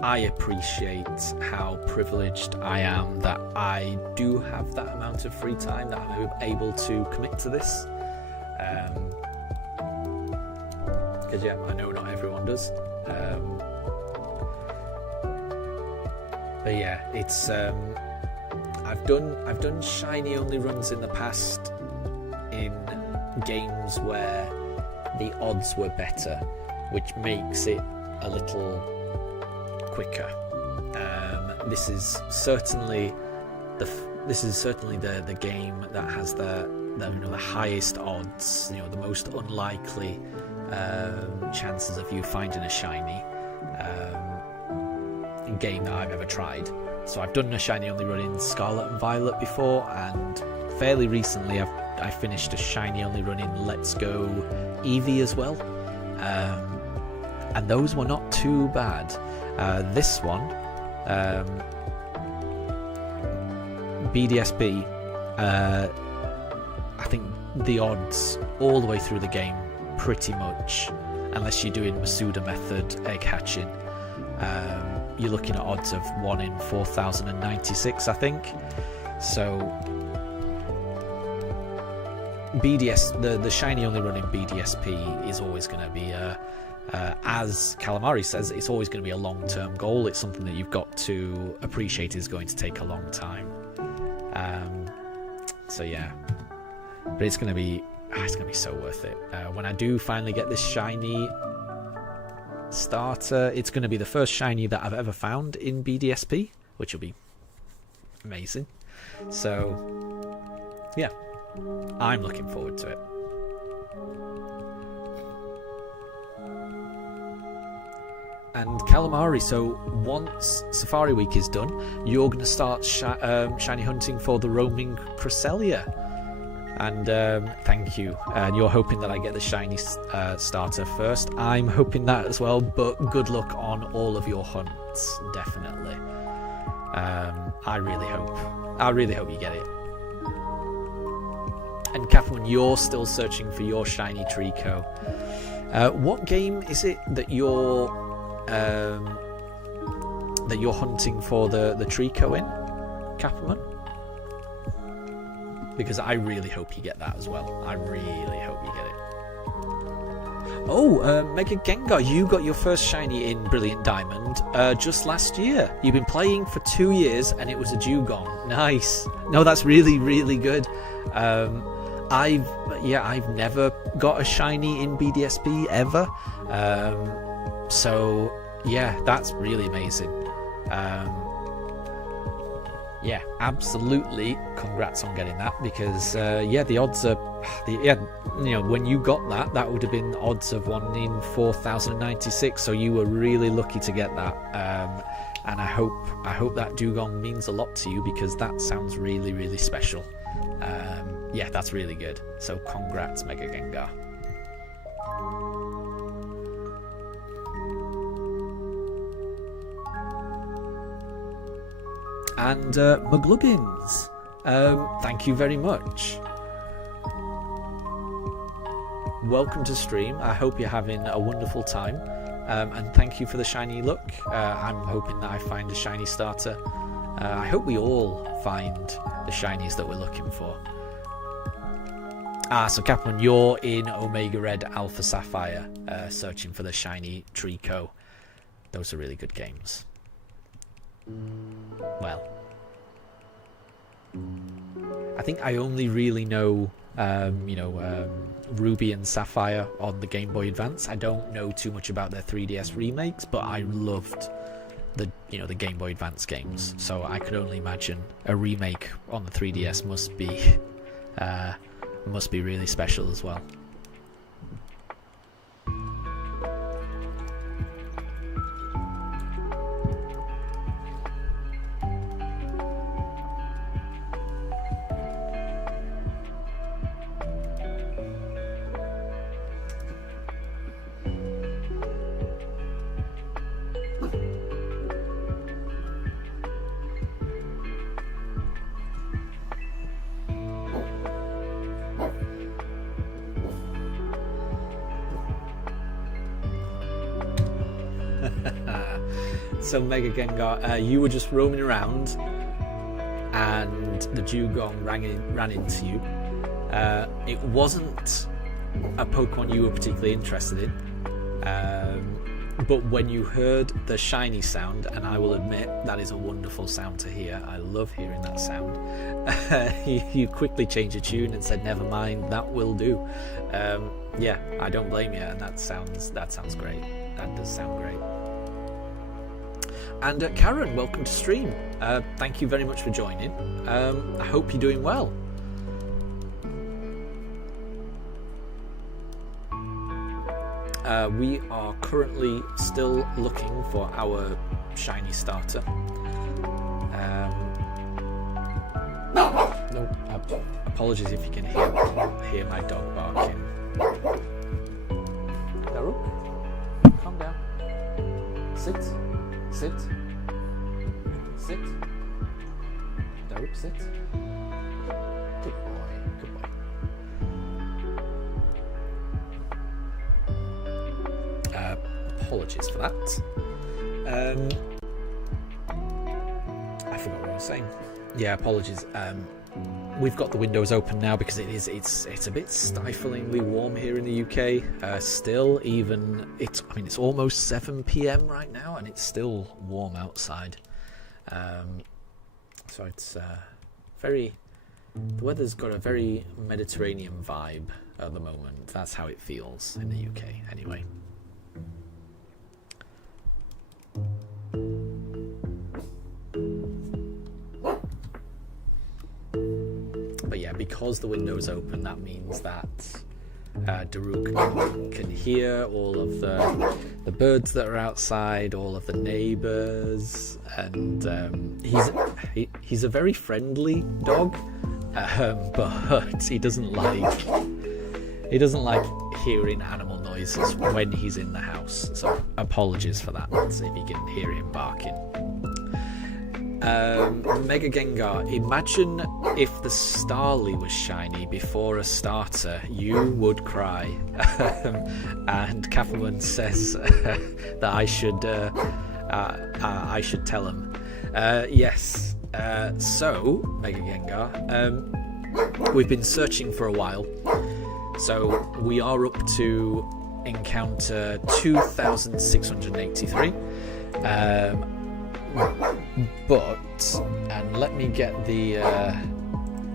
I appreciate how privileged I am that I do have that amount of free time, that I'm able to commit to this. Because I know not everyone does. But yeah, it's I've done shiny only runs in the past in games where the odds were better, which makes it a little quicker. This is certainly the game that has the highest odds, the most unlikely chances of you finding a shiny game that I've ever tried. So I've done a shiny only run in Scarlet and Violet before, and fairly recently I finished a shiny only run in Let's Go Eevee as well, and those were not too bad. This one, BDSP, I think the odds all the way through the game, pretty much, unless you're doing Masuda method egg hatching, you're looking at odds of 1 in 4,096, I think. So the shiny only run in BDSP is always going to be as Calamari says, it's always going to be a long-term goal. It's something that you've got to appreciate is going to take a long time. So yeah, but it's going to be so worth it. When I do finally get this shiny starter, it's going to be the first shiny that I've ever found in BDSP, which will be amazing. So yeah, I'm looking forward to it. And Calamari, so once Safari Week is done, you're going to start shiny hunting for the roaming Cresselia. And thank you. And you're hoping that I get the shiny starter first. I'm hoping that as well, but good luck on all of your hunts, definitely. I really hope you get it. And Catherine, you're still searching for your shiny Trico. What game is it that you're hunting for the Trico in, Catherine? Because I really hope you get that as well. I really hope you get it. Oh, Mega Gengar, you got your first shiny in Brilliant Diamond just last year. You've been playing for 2 years and it was a Dugong. Nice. No, that's really, really good. I've never got a shiny in BDSP ever. So yeah, that's really amazing. Yeah, absolutely. Congrats on getting that, because the odds are, when you got that would have been odds of 1 in 4,096. So you were really lucky to get that. And I hope that Dugong means a lot to you, because that sounds really, really special. Yeah, that's really good. So congrats, Mega Gengar. And McGluggins, thank you very much. Welcome to stream. I hope you're having a wonderful time. And thank you for the shiny luck. I'm hoping that I find a shiny starter. I hope we all find the shinies that we're looking for. So Captain, you're in Omega Red Alpha Sapphire, searching for the shiny Trico. Those are really good games. Well, I think I only really know, Ruby and Sapphire on the Game Boy Advance. I don't know too much about their 3DS remakes, but I loved the Game Boy Advance games. So I could only imagine a remake on the 3DS must be really special as well. So Mega Gengar, you were just roaming around and the dugong ran into you. It wasn't a Pokemon you were particularly interested in, but when you heard the shiny sound, and I will admit that is a wonderful sound to hear, I love hearing that sound, you quickly changed your tune and said never mind, that will do. Yeah, I don't blame you, and that sounds great. That does sound great. And Karen, welcome to stream. Thank you very much for joining. I hope you're doing well. We are currently still looking for our shiny starter. No, apologies if you can hear my dog barking. Daru, calm down. Sit. Daru, sit. Good boy. Apologies for that. I forgot what I was saying. Yeah, apologies. We've got the windows open now because it's a bit stiflingly warm here in the UK. Still, even it's almost 7 p.m. right now, and it's still warm outside. So it's the weather's got a very Mediterranean vibe at the moment. That's how it feels in the UK, anyway. But yeah, because the window's open, that means that Daruk can hear all of the birds that are outside, all of the neighbours, and he's a very friendly dog, but he doesn't like hearing animal noises when he's in the house. So apologies for that if you can hear him barking. Mega Gengar, imagine if the Starly was shiny before a starter, you would cry. And Kafferman says that I should tell him. Yes. So Mega Gengar, we've been searching for a while. So we are up to encounter 2683. But, and let me get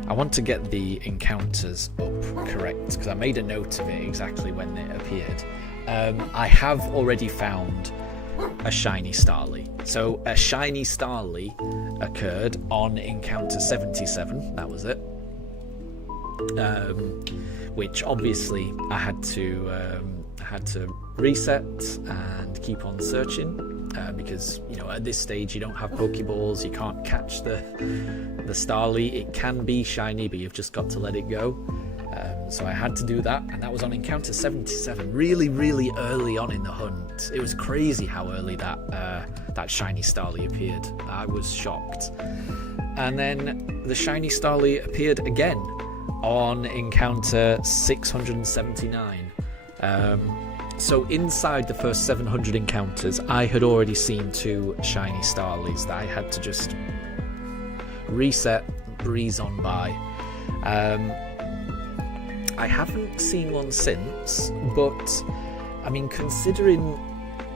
I want to get the encounters up correct, because I made a note of it exactly when it appeared. I have already found a shiny Starly. So a shiny Starly occurred on encounter 77, that was it. Which obviously I had to reset and keep on searching. Because at this stage you don't have Pokeballs, you can't catch the Starly. It can be shiny, but you've just got to let it go. So I had to do that, and that was on encounter 77, really, really early on in the hunt. It was crazy how early that shiny Starly appeared. I was shocked. And then the shiny Starly appeared again on encounter 679. So inside the first 700 encounters, I had already seen 2 shiny Starlies that I had to just reset, breeze on by. I haven't seen one since, but I mean, considering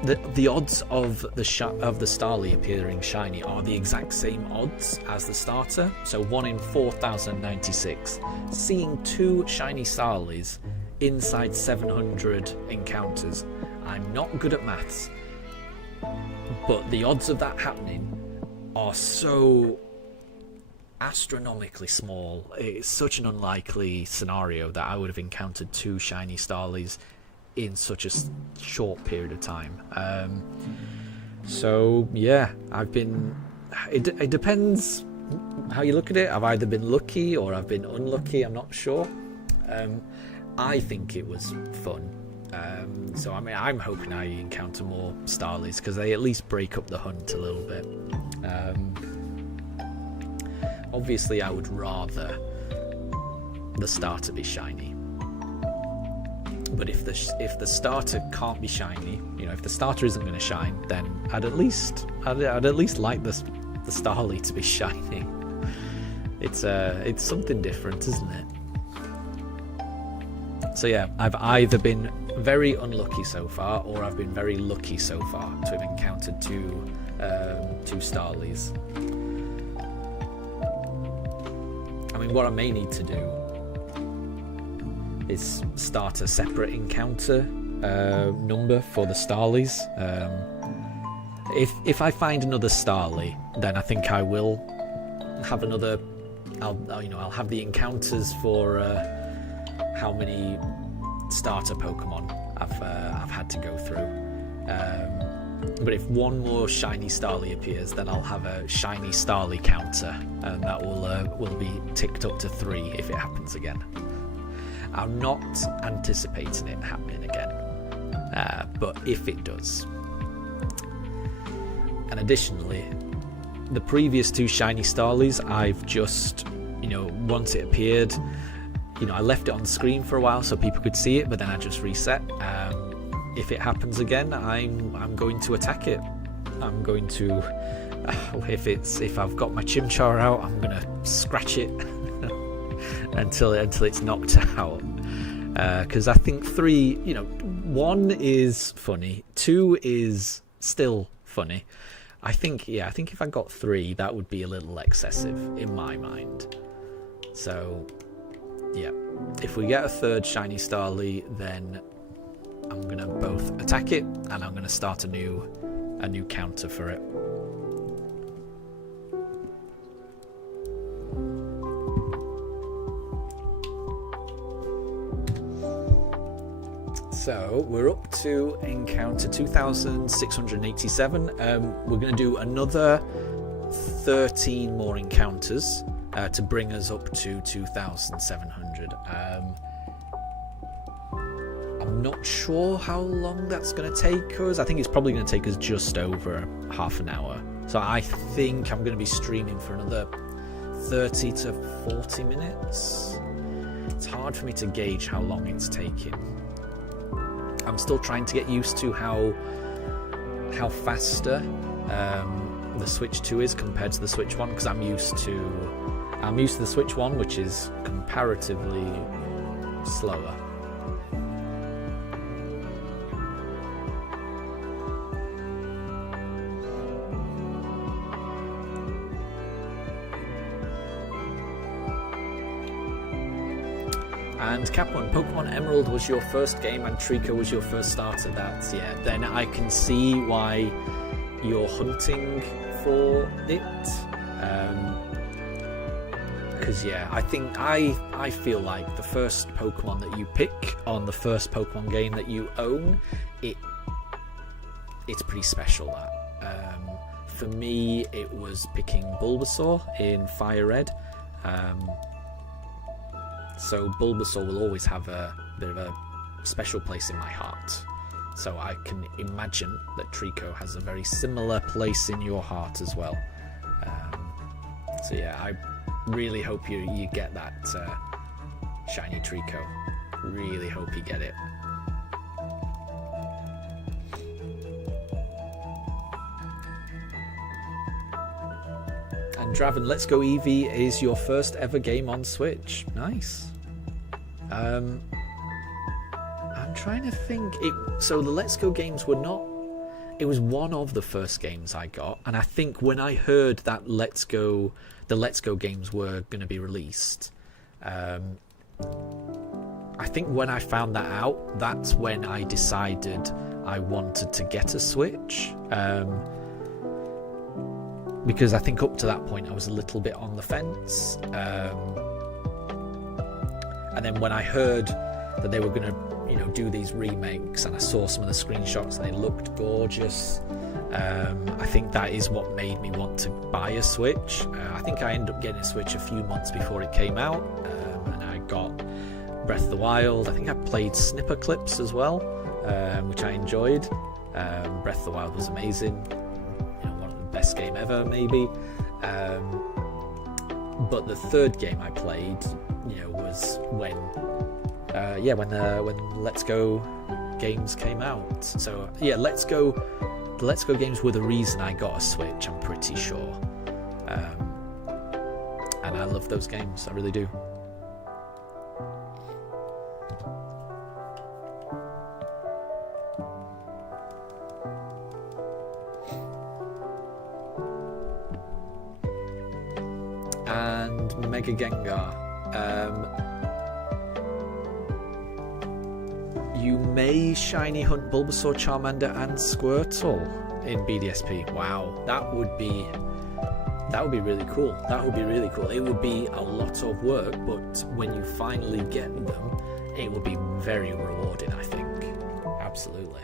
the odds of the Starly appearing shiny are the exact same odds as the starter, so 1 in 4,096. Seeing 2 shiny Starlies inside 700 encounters. I'm not good at maths, but the odds of that happening are so astronomically small. It's such an unlikely scenario that I would have encountered 2 shiny Starlies in such a short period of time. So yeah, it depends how you look at it. I've either been lucky or I've been unlucky, I'm not sure. I think it was fun. So I mean, I'm hoping I encounter more Starlies, because they at least break up the hunt a little bit. Obviously I would rather the starter be shiny, But if the starter can't be shiny, if the starter isn't going to shine, then I'd at least like the Starly to be shiny. It's something different, isn't it? So yeah, I've either been very unlucky so far, or I've been very lucky so far to have encountered two Starlies. I mean, what I may need to do is start a separate encounter number for the Starlies. If I find another Starly, then I think I will have another. I'll have the encounters for how many starter Pokemon I've had to go through. But if one more shiny Starly appears, then I'll have a shiny Starly counter, and that will be ticked up to 3 if it happens again. I'm not anticipating it happening again, but if it does. And additionally, the previous 2 shiny Starlies, I've just, once it appeared, I left it on screen for a while so people could see it, but then I just reset. If it happens again, I'm going to attack it. I'm going to, if I've got my Chimchar out, I'm gonna scratch it until it's knocked out. Because I think 3, 1 is funny, 2 is still funny. I think if I got 3, that would be a little excessive in my mind. So yeah, if we get a 3rd shiny Starly, then I'm gonna both attack it, and I'm gonna start a new counter for it. So we're up to encounter 2687. We're going to do another 13 more encounters to bring us up to 2700. I'm not sure how long that's going to take us. I think it's probably going to take us just over half an hour. So I think I'm going to be streaming for another 30 to 40 minutes. It's hard for me to gauge how long it's taking. I'm still trying to get used to how faster the Switch 2 is compared to the Switch 1, because I'm used to the Switch 1, which is comparatively slower. And Capone, Pokemon Emerald was your first game and Trico was your first starter. Then I can see why you're hunting for it. Because I think I feel like the first Pokemon that you pick on the first Pokemon game that you own, it's pretty special. That for me, it was picking Bulbasaur in Fire Red. So Bulbasaur will always have a bit of a special place in my heart. So I can imagine that Trico has a very similar place in your heart as well. So yeah, I really hope you get that shiny Trico. Really hope you get it. And Draven, Let's Go Eevee is your first ever game on Switch. Nice. I'm trying to think. So the Let's Go games were not. It was one of the first games I got, and I think when I heard that the Let's Go games were going to be released, I think when I found that out, that's when I decided I wanted to get a Switch. Because I think up to that point I was a little bit on the fence. And then when I heard that they were going to, do these remakes, and I saw some of the screenshots and they looked gorgeous, I think that is what made me want to buy a Switch. I think I ended up getting a Switch a few months before it came out, and I got Breath of the Wild. I think I played Snipper Clips as well, which I enjoyed. Breath of the Wild was amazing. One of the best game ever, maybe. But the third game I played, was when yeah, when Let's Go games came out. So yeah, the Let's Go games were the reason I got a Switch, I'm pretty sure. And I love those games, I really do. And Mega Gengar. You may shiny hunt Bulbasaur, Charmander, and Squirtle in BDSP. Wow, that would be really cool. That would be really cool. It would be a lot of work, but when you finally get them, it would be very rewarding, I think. Absolutely.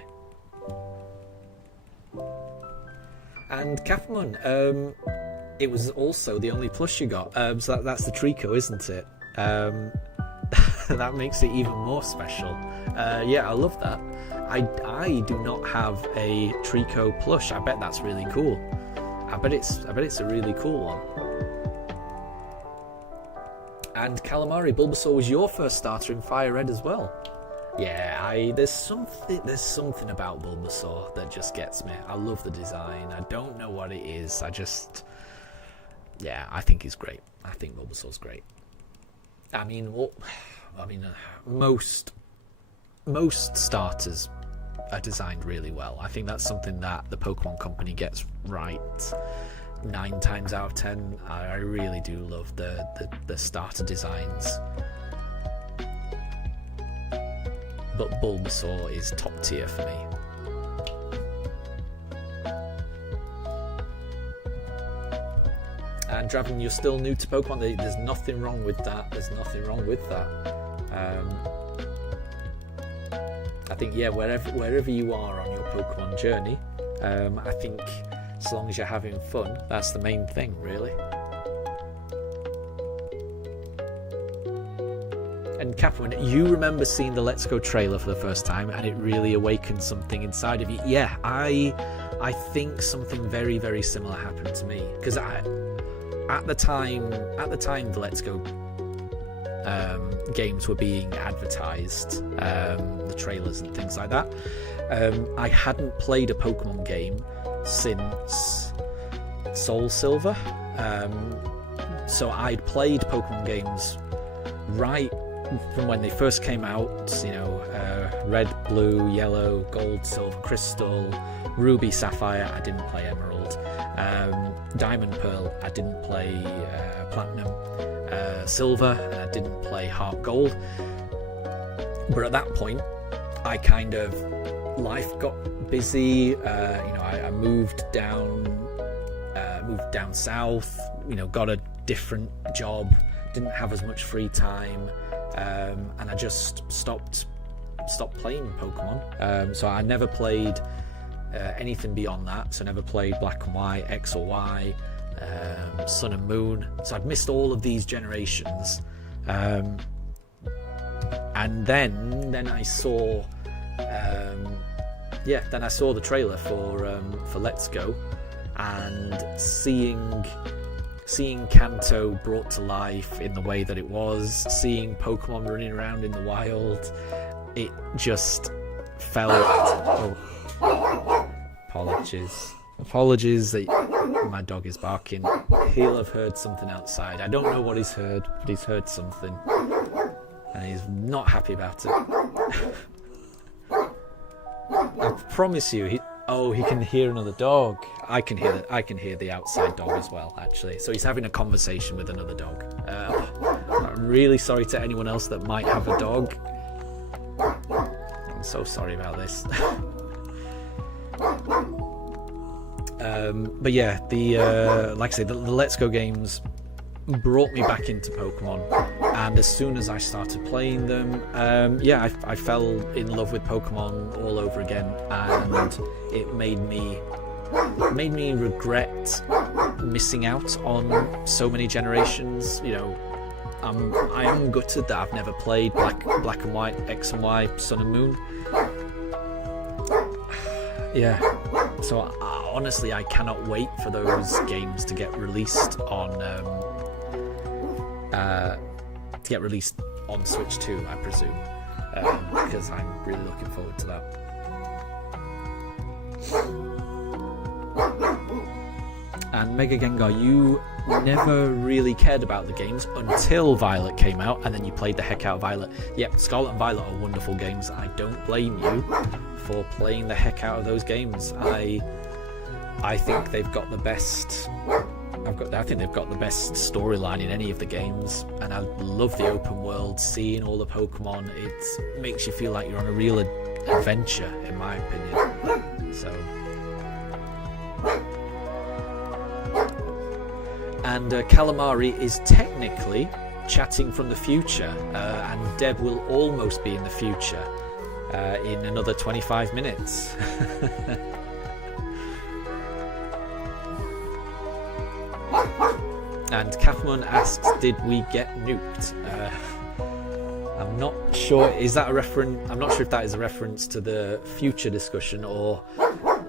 And Kathman, it was also the only plush you got. So that's the Trico, isn't it? That makes it even more special. Yeah, I love that. I do not have a Trico plush. I bet that's really cool. I bet it's a really cool one. And Calamari, Bulbasaur was your first starter in Fire Red as well. Yeah, there's something about Bulbasaur that just gets me. I love the design. I don't know what it is. I think he's great. I think Bulbasaur's great. I mean, most starters are designed really well. I think that's something that the Pokemon Company gets right 9 times out of 10. I really do love the starter designs. But Bulbasaur is top tier for me. And Draven, you're still new to Pokemon. There's nothing wrong with that. I think, yeah, wherever you are on your Pokemon journey, I think as long as you're having fun, that's the main thing, really. And Catherine, you remember seeing the Let's Go trailer for the first time, and it really awakened something inside of you. Yeah, I think something very, very similar happened to me, because at the time the Let's Go games were being advertised, the trailers and things like that. I hadn't played a Pokemon game since Soul Silver, so I'd played Pokemon games right from when they first came out, red, blue, yellow, gold, silver, crystal, ruby, sapphire. I didn't play emerald. Diamond, pearl. I didn't play platinum. Silver, and I didn't play heart gold. But at that point, I kind of, life got busy. I moved down south. Got a different job. Didn't have as much free time, and I just stopped playing Pokemon. So I never played anything beyond that. So I never played Black and White, X or Y, Sun and Moon. So I'd missed all of these generations, and then I saw, then I saw the trailer for Let's Go, and seeing Kanto brought to life in the way that it was, seeing Pokemon running around in the wild, it just felt... Apologies that my dog is barking. He'll have heard something outside. I don't know what he's heard, but he's heard something, and he's not happy about it. I promise you, he can hear another dog. I can hear the outside dog as well, actually. So he's having a conversation with another dog. I'm really sorry to anyone else that might have a dog. I'm so sorry about this. But yeah, like I say, the Let's Go games brought me back into Pokemon, and as soon as I started playing them, I fell in love with Pokemon all over again, and it made me regret missing out on so many generations. I am gutted that I've never played Black and White, X and Y, Sun and Moon. Yeah, so honestly, I cannot wait for those games to get released on Switch 2, I presume. because I'm really looking forward to that. And Mega Gengar, you never really cared about the games until Violet came out, and then you played the heck out of Violet. Yep, Scarlet and Violet are wonderful games. I don't blame you for playing the heck out of those games. I think they've got the best. I think they've got the best storyline in any of the games, and I love the open world, seeing all the Pokemon. It makes you feel like you're on a real adventure, in my opinion. So. And Calamari is technically chatting from the future, and Deb will almost be in the future in another 25 minutes. And Kathman asks, did we get nuked? I'm not sure. Is that a reference? I'm not sure if that is a reference to the future discussion or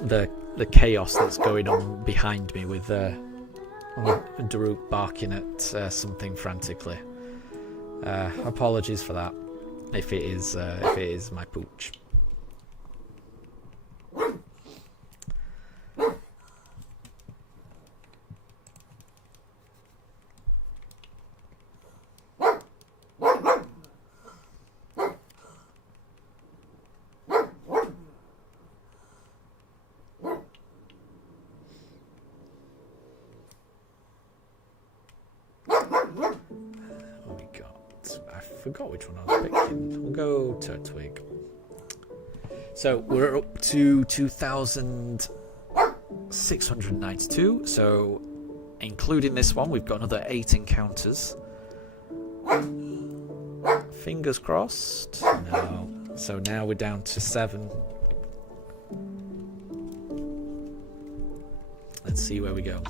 the chaos that's going on behind me with Daruk barking at something frantically. Apologies for that. If it is my pooch. I forgot which one I was picking. We'll go Turtwig. So we're up to 2,692. So including this one, we've got another 8 encounters. Fingers crossed. No. So now we're down to 7. Let's see where we go.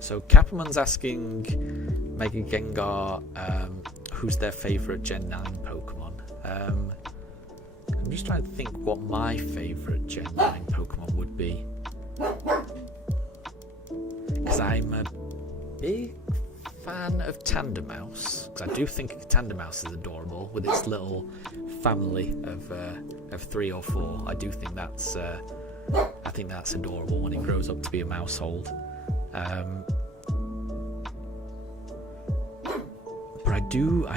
So Capperman's asking Mega Gengar who's their favourite Gen 9 Pokemon. I'm just trying to think what my favourite Gen 9 Pokemon would be. Because I'm a big fan of Tandemaus. Because I do think Tandemaus is adorable with its little family of 3 or 4. I do think that's adorable when it grows up to be a mousehold. But I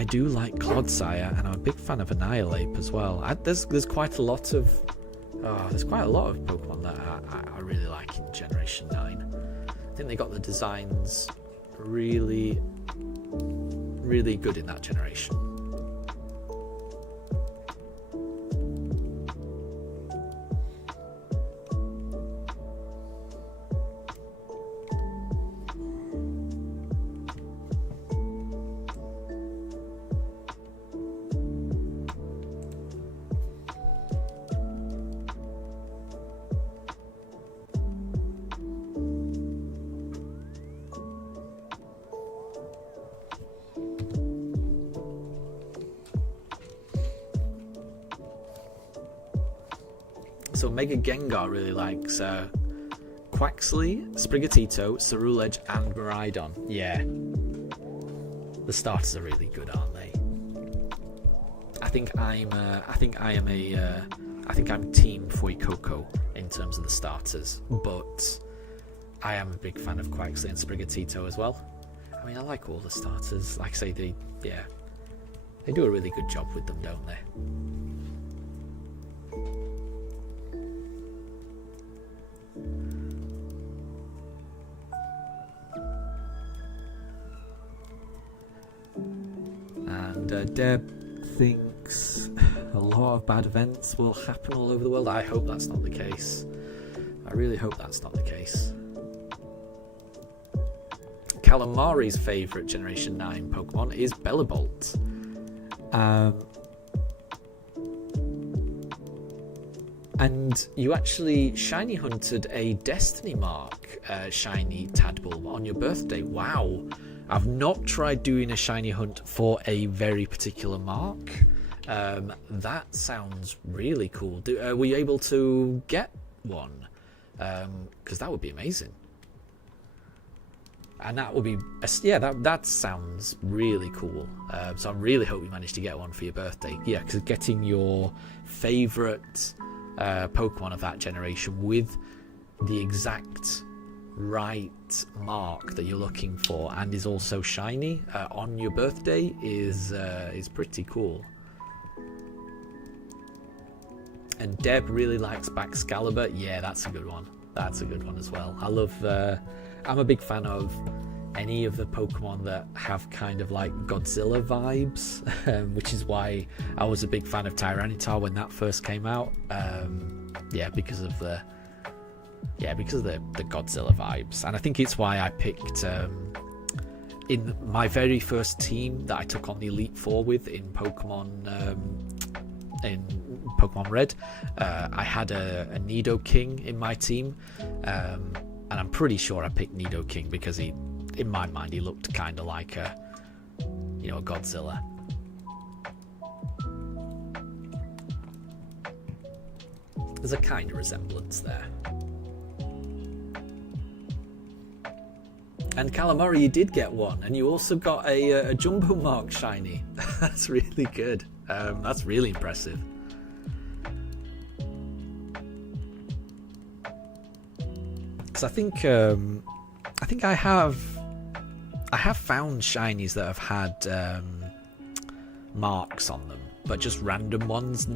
do like Clodsire, and I'm a big fan of Annihilape as well. There's quite a lot of Pokemon that I really like in Generation 9. I think they got the designs really, really good in that generation. So Mega Gengar really likes Quaxley, Sprigatito, Cerulege, and Miraidon. Yeah, the starters are really good, aren't they? I think I'm Team Fuecoco in terms of the starters, but I am a big fan of Quaxley and Sprigatito as well. I mean, I like all the starters. Like I say, they do a really good job with them, don't they? And Deb thinks a lot of bad events will happen all over the world. I hope that's not the case. I really hope that's not the case. Calamari's favourite Generation 9 Pokemon is Bellibolt. And you actually shiny hunted a Destiny Mark shiny Tadpole on your birthday. Wow. I've not tried doing a shiny hunt for a very particular mark. That sounds really cool. Were you able to get one? Because that would be amazing. And that would be, yeah, that sounds really cool. So I really hope you managed to get one for your birthday. Yeah, because getting your favourite Pokemon of that generation with the exact right mark that you're looking for and is also shiny on your birthday is pretty cool. And Deb really likes Baxcalibur. Yeah, that's a good one. That's a good one as well. I love I'm a big fan of any of the Pokemon that have kind of like Godzilla vibes, which is why I was a big fan of Tyranitar when that first came out. Yeah, because of the Godzilla vibes. And I think it's why I picked in my very first team that I took on the Elite Four with in Pokemon Red, I had a Nidoking in my team, and I'm pretty sure I picked Nidoking because he, in my mind, he looked kind of like a Godzilla. There's a kind of resemblance there. And Calamari, you did get one, and you also got a Jumbo Mark shiny. That's really good. That's really impressive. Because I think I have found shinies that have had marks on them, but just random ones.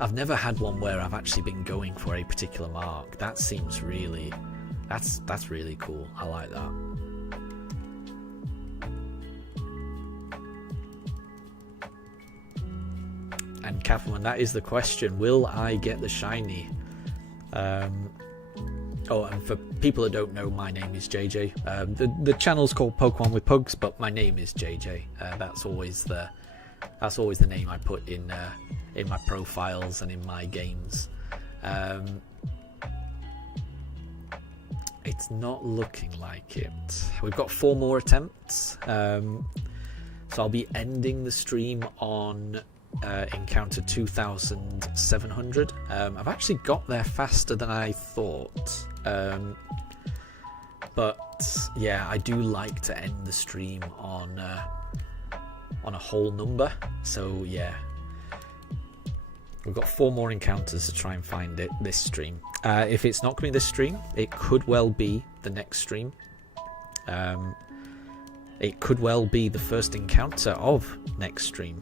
I've never had one where I've actually been going for a particular mark. That seems really, that's really cool. I like that. And Catherine, that is the question. Will I get the shiny? Oh, and for people that don't know, my name is JJ. The channel's called Pokemon with Pugs, but my name is JJ. That's always the name I put in my profiles and in my games. It's not looking like it. We've got 4 more attempts. So I'll be ending the stream on encounter 2700. I've actually got there faster than I thought. But yeah, I do like to end the stream on a whole number. So yeah, we've got 4 more encounters to try and find it this stream. If it's not coming this stream, it could well be the next stream. It could well be the first encounter of next stream.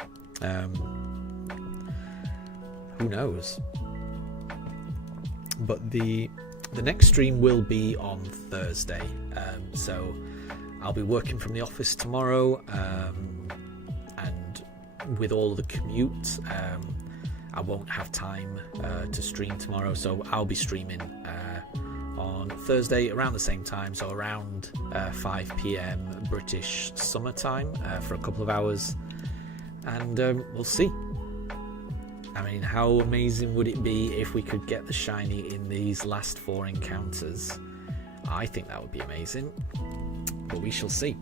Who knows? But the next stream will be on Thursday. So I'll be working from the office tomorrow, and with all the commute, I won't have time to stream tomorrow. So I'll be streaming on Thursday around the same time, so around 5 p.m. British summertime for a couple of hours, and we'll see. I mean, how amazing would it be if we could get the shiny in these last 4 encounters? I think that would be amazing, but we shall see.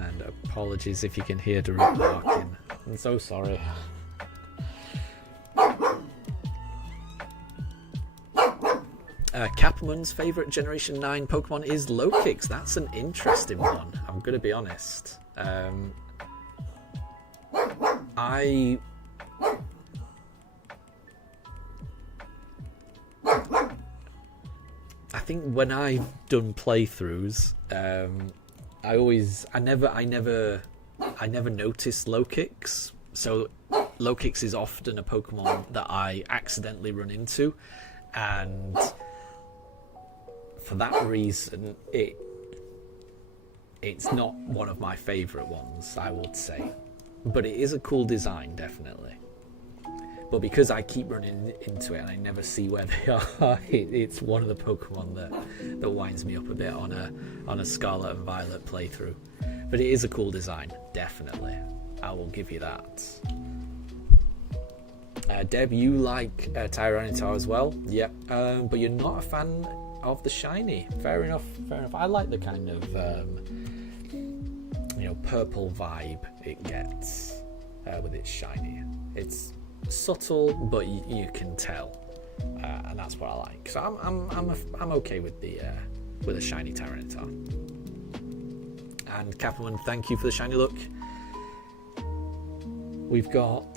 And apologies if you can hear Daruk barking. I'm so sorry. Capman's favourite Generation 9 Pokemon is Lokix. That's an interesting one, I'm going to be honest. I think when I've done playthroughs, I never noticed Lokix. So Lokix is often a Pokemon that I accidentally run into, and for that reason, it's not one of my favourite ones, I would say. But it is a cool design, definitely. but because I keep running into it and I never see where they are, it's one of the Pokemon that winds me up a bit on a Scarlet and Violet playthrough. But it is a cool design, definitely. I will give you that. Deb, you like Tyranitar as well? Yep. But you're not a fan of the shiny. Fair enough. I like the kind of purple vibe it gets with its shiny. It's subtle, but you can tell, and that's what I like. So I'm okay with a shiny Tyranitar. And Capelman, thank you for the shiny look. We've got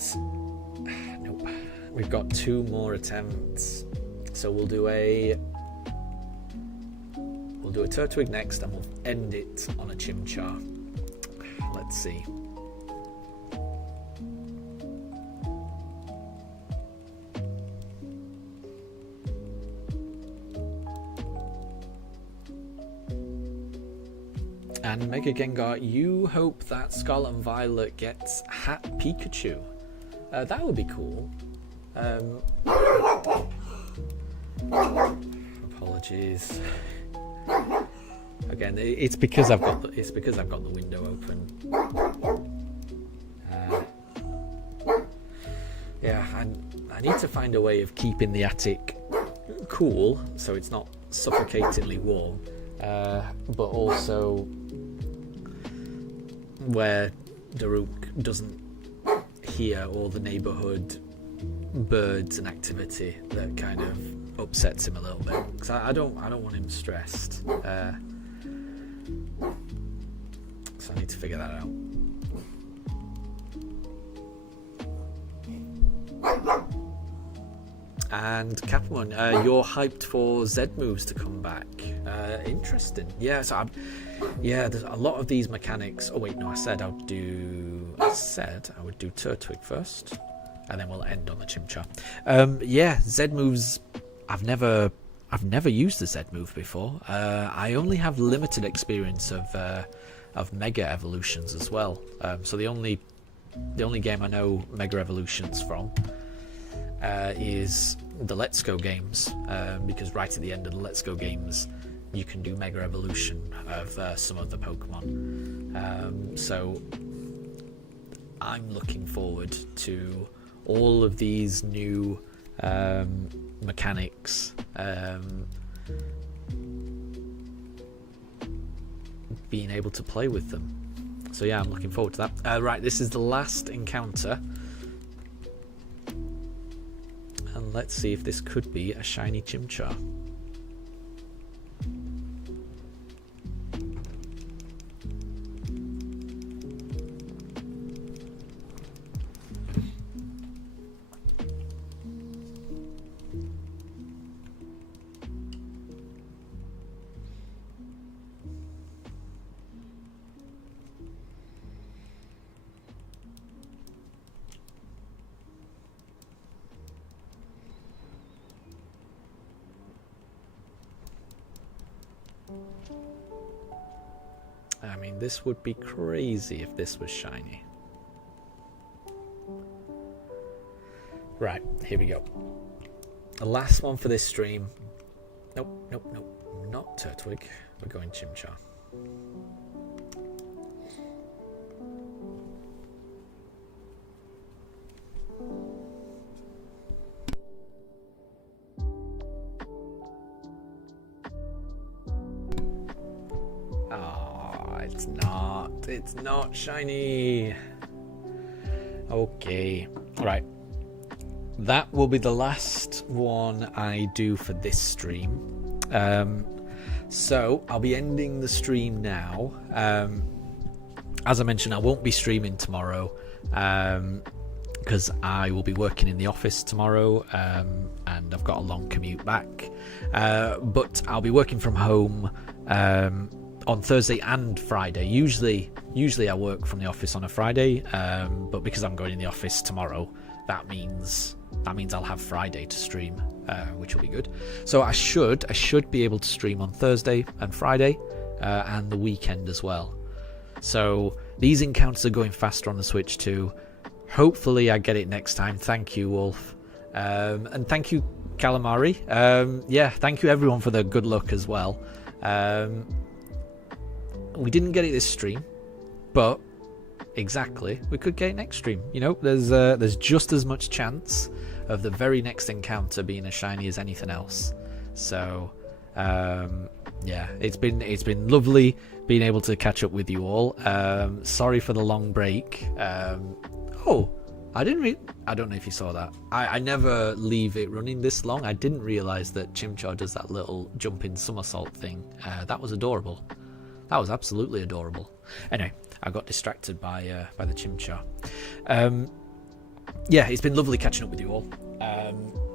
2 more attempts, so we'll do a Turtwig next, and we'll end it on a Chimchar. Let's see. And Mega Gengar, you hope that Scarlet and Violet gets Hat Pikachu. That would be cool. Apologies. Again, it's because I've got the window open. Yeah, I need to find a way of keeping the attic cool so it's not suffocatingly warm, but also where Daruk doesn't hear all the neighbourhood birds and activity that kind of upsets him a little bit. Because I don't want him stressed. So I need to figure that out. And Capelman, you're hyped for Z moves to come back. Interesting. Yeah, so there's a lot of these mechanics. Oh wait, no, I said I would do Turtwig first, and then we'll end on the Chimchar. Yeah, Z moves. I've never used the Z move before. I only have limited experience of Mega Evolutions as well. So the only game I know Mega Evolutions from is the Let's Go games, because right at the end of the Let's Go games you can do Mega Evolution of some of the Pokemon. So I'm looking forward to all of these new mechanics being able to play with them. So yeah, I'm looking forward to that. Right, this is the last encounter. And let's see if this could be a shiny Chimchar. I mean, this would be crazy if this was shiny. Right, here we go. The last one for this stream. Nope, not Turtwig. We're going Chimchar. It's not shiny. Okay, right. That will be the last one I do for this stream. So I'll be ending the stream now. As I mentioned, I won't be streaming tomorrow because I will be working in the office tomorrow, and I've got a long commute back. But I'll be working from home on Thursday and Friday. Usually I work from the office on a Friday, but because I'm going in the office tomorrow, that means I'll have Friday to stream, which will be good. So I should be able to stream on Thursday and Friday, and the weekend as well. So these encounters are going faster on the Switch too. hopefully I get it next time. Thank you, Wolf. And thank you, Calamari. Yeah, thank you everyone for the good luck as well. We didn't get it this stream, but exactly, we could get it next stream. You know, there's just as much chance of the very next encounter being a shiny as anything else. So yeah, it's been lovely being able to catch up with you all. Sorry for the long break. Oh, I don't know if you saw that. I never leave it running this long. I didn't realize that Chimchar does that little jumping somersault thing. That was adorable. That was absolutely adorable. Anyway, I got distracted by the Chimchar. Yeah, it's been lovely catching up with you all.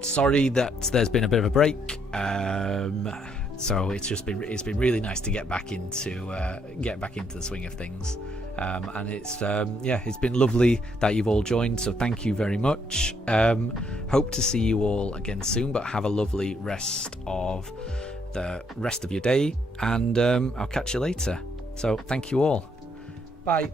Sorry that there's been a bit of a break. So it's been really nice to get back into the swing of things. And it's been lovely that you've all joined. So thank you very much. Hope to see you all again soon. But have a lovely rest of your day, and I'll catch you later. So thank you all. Bye.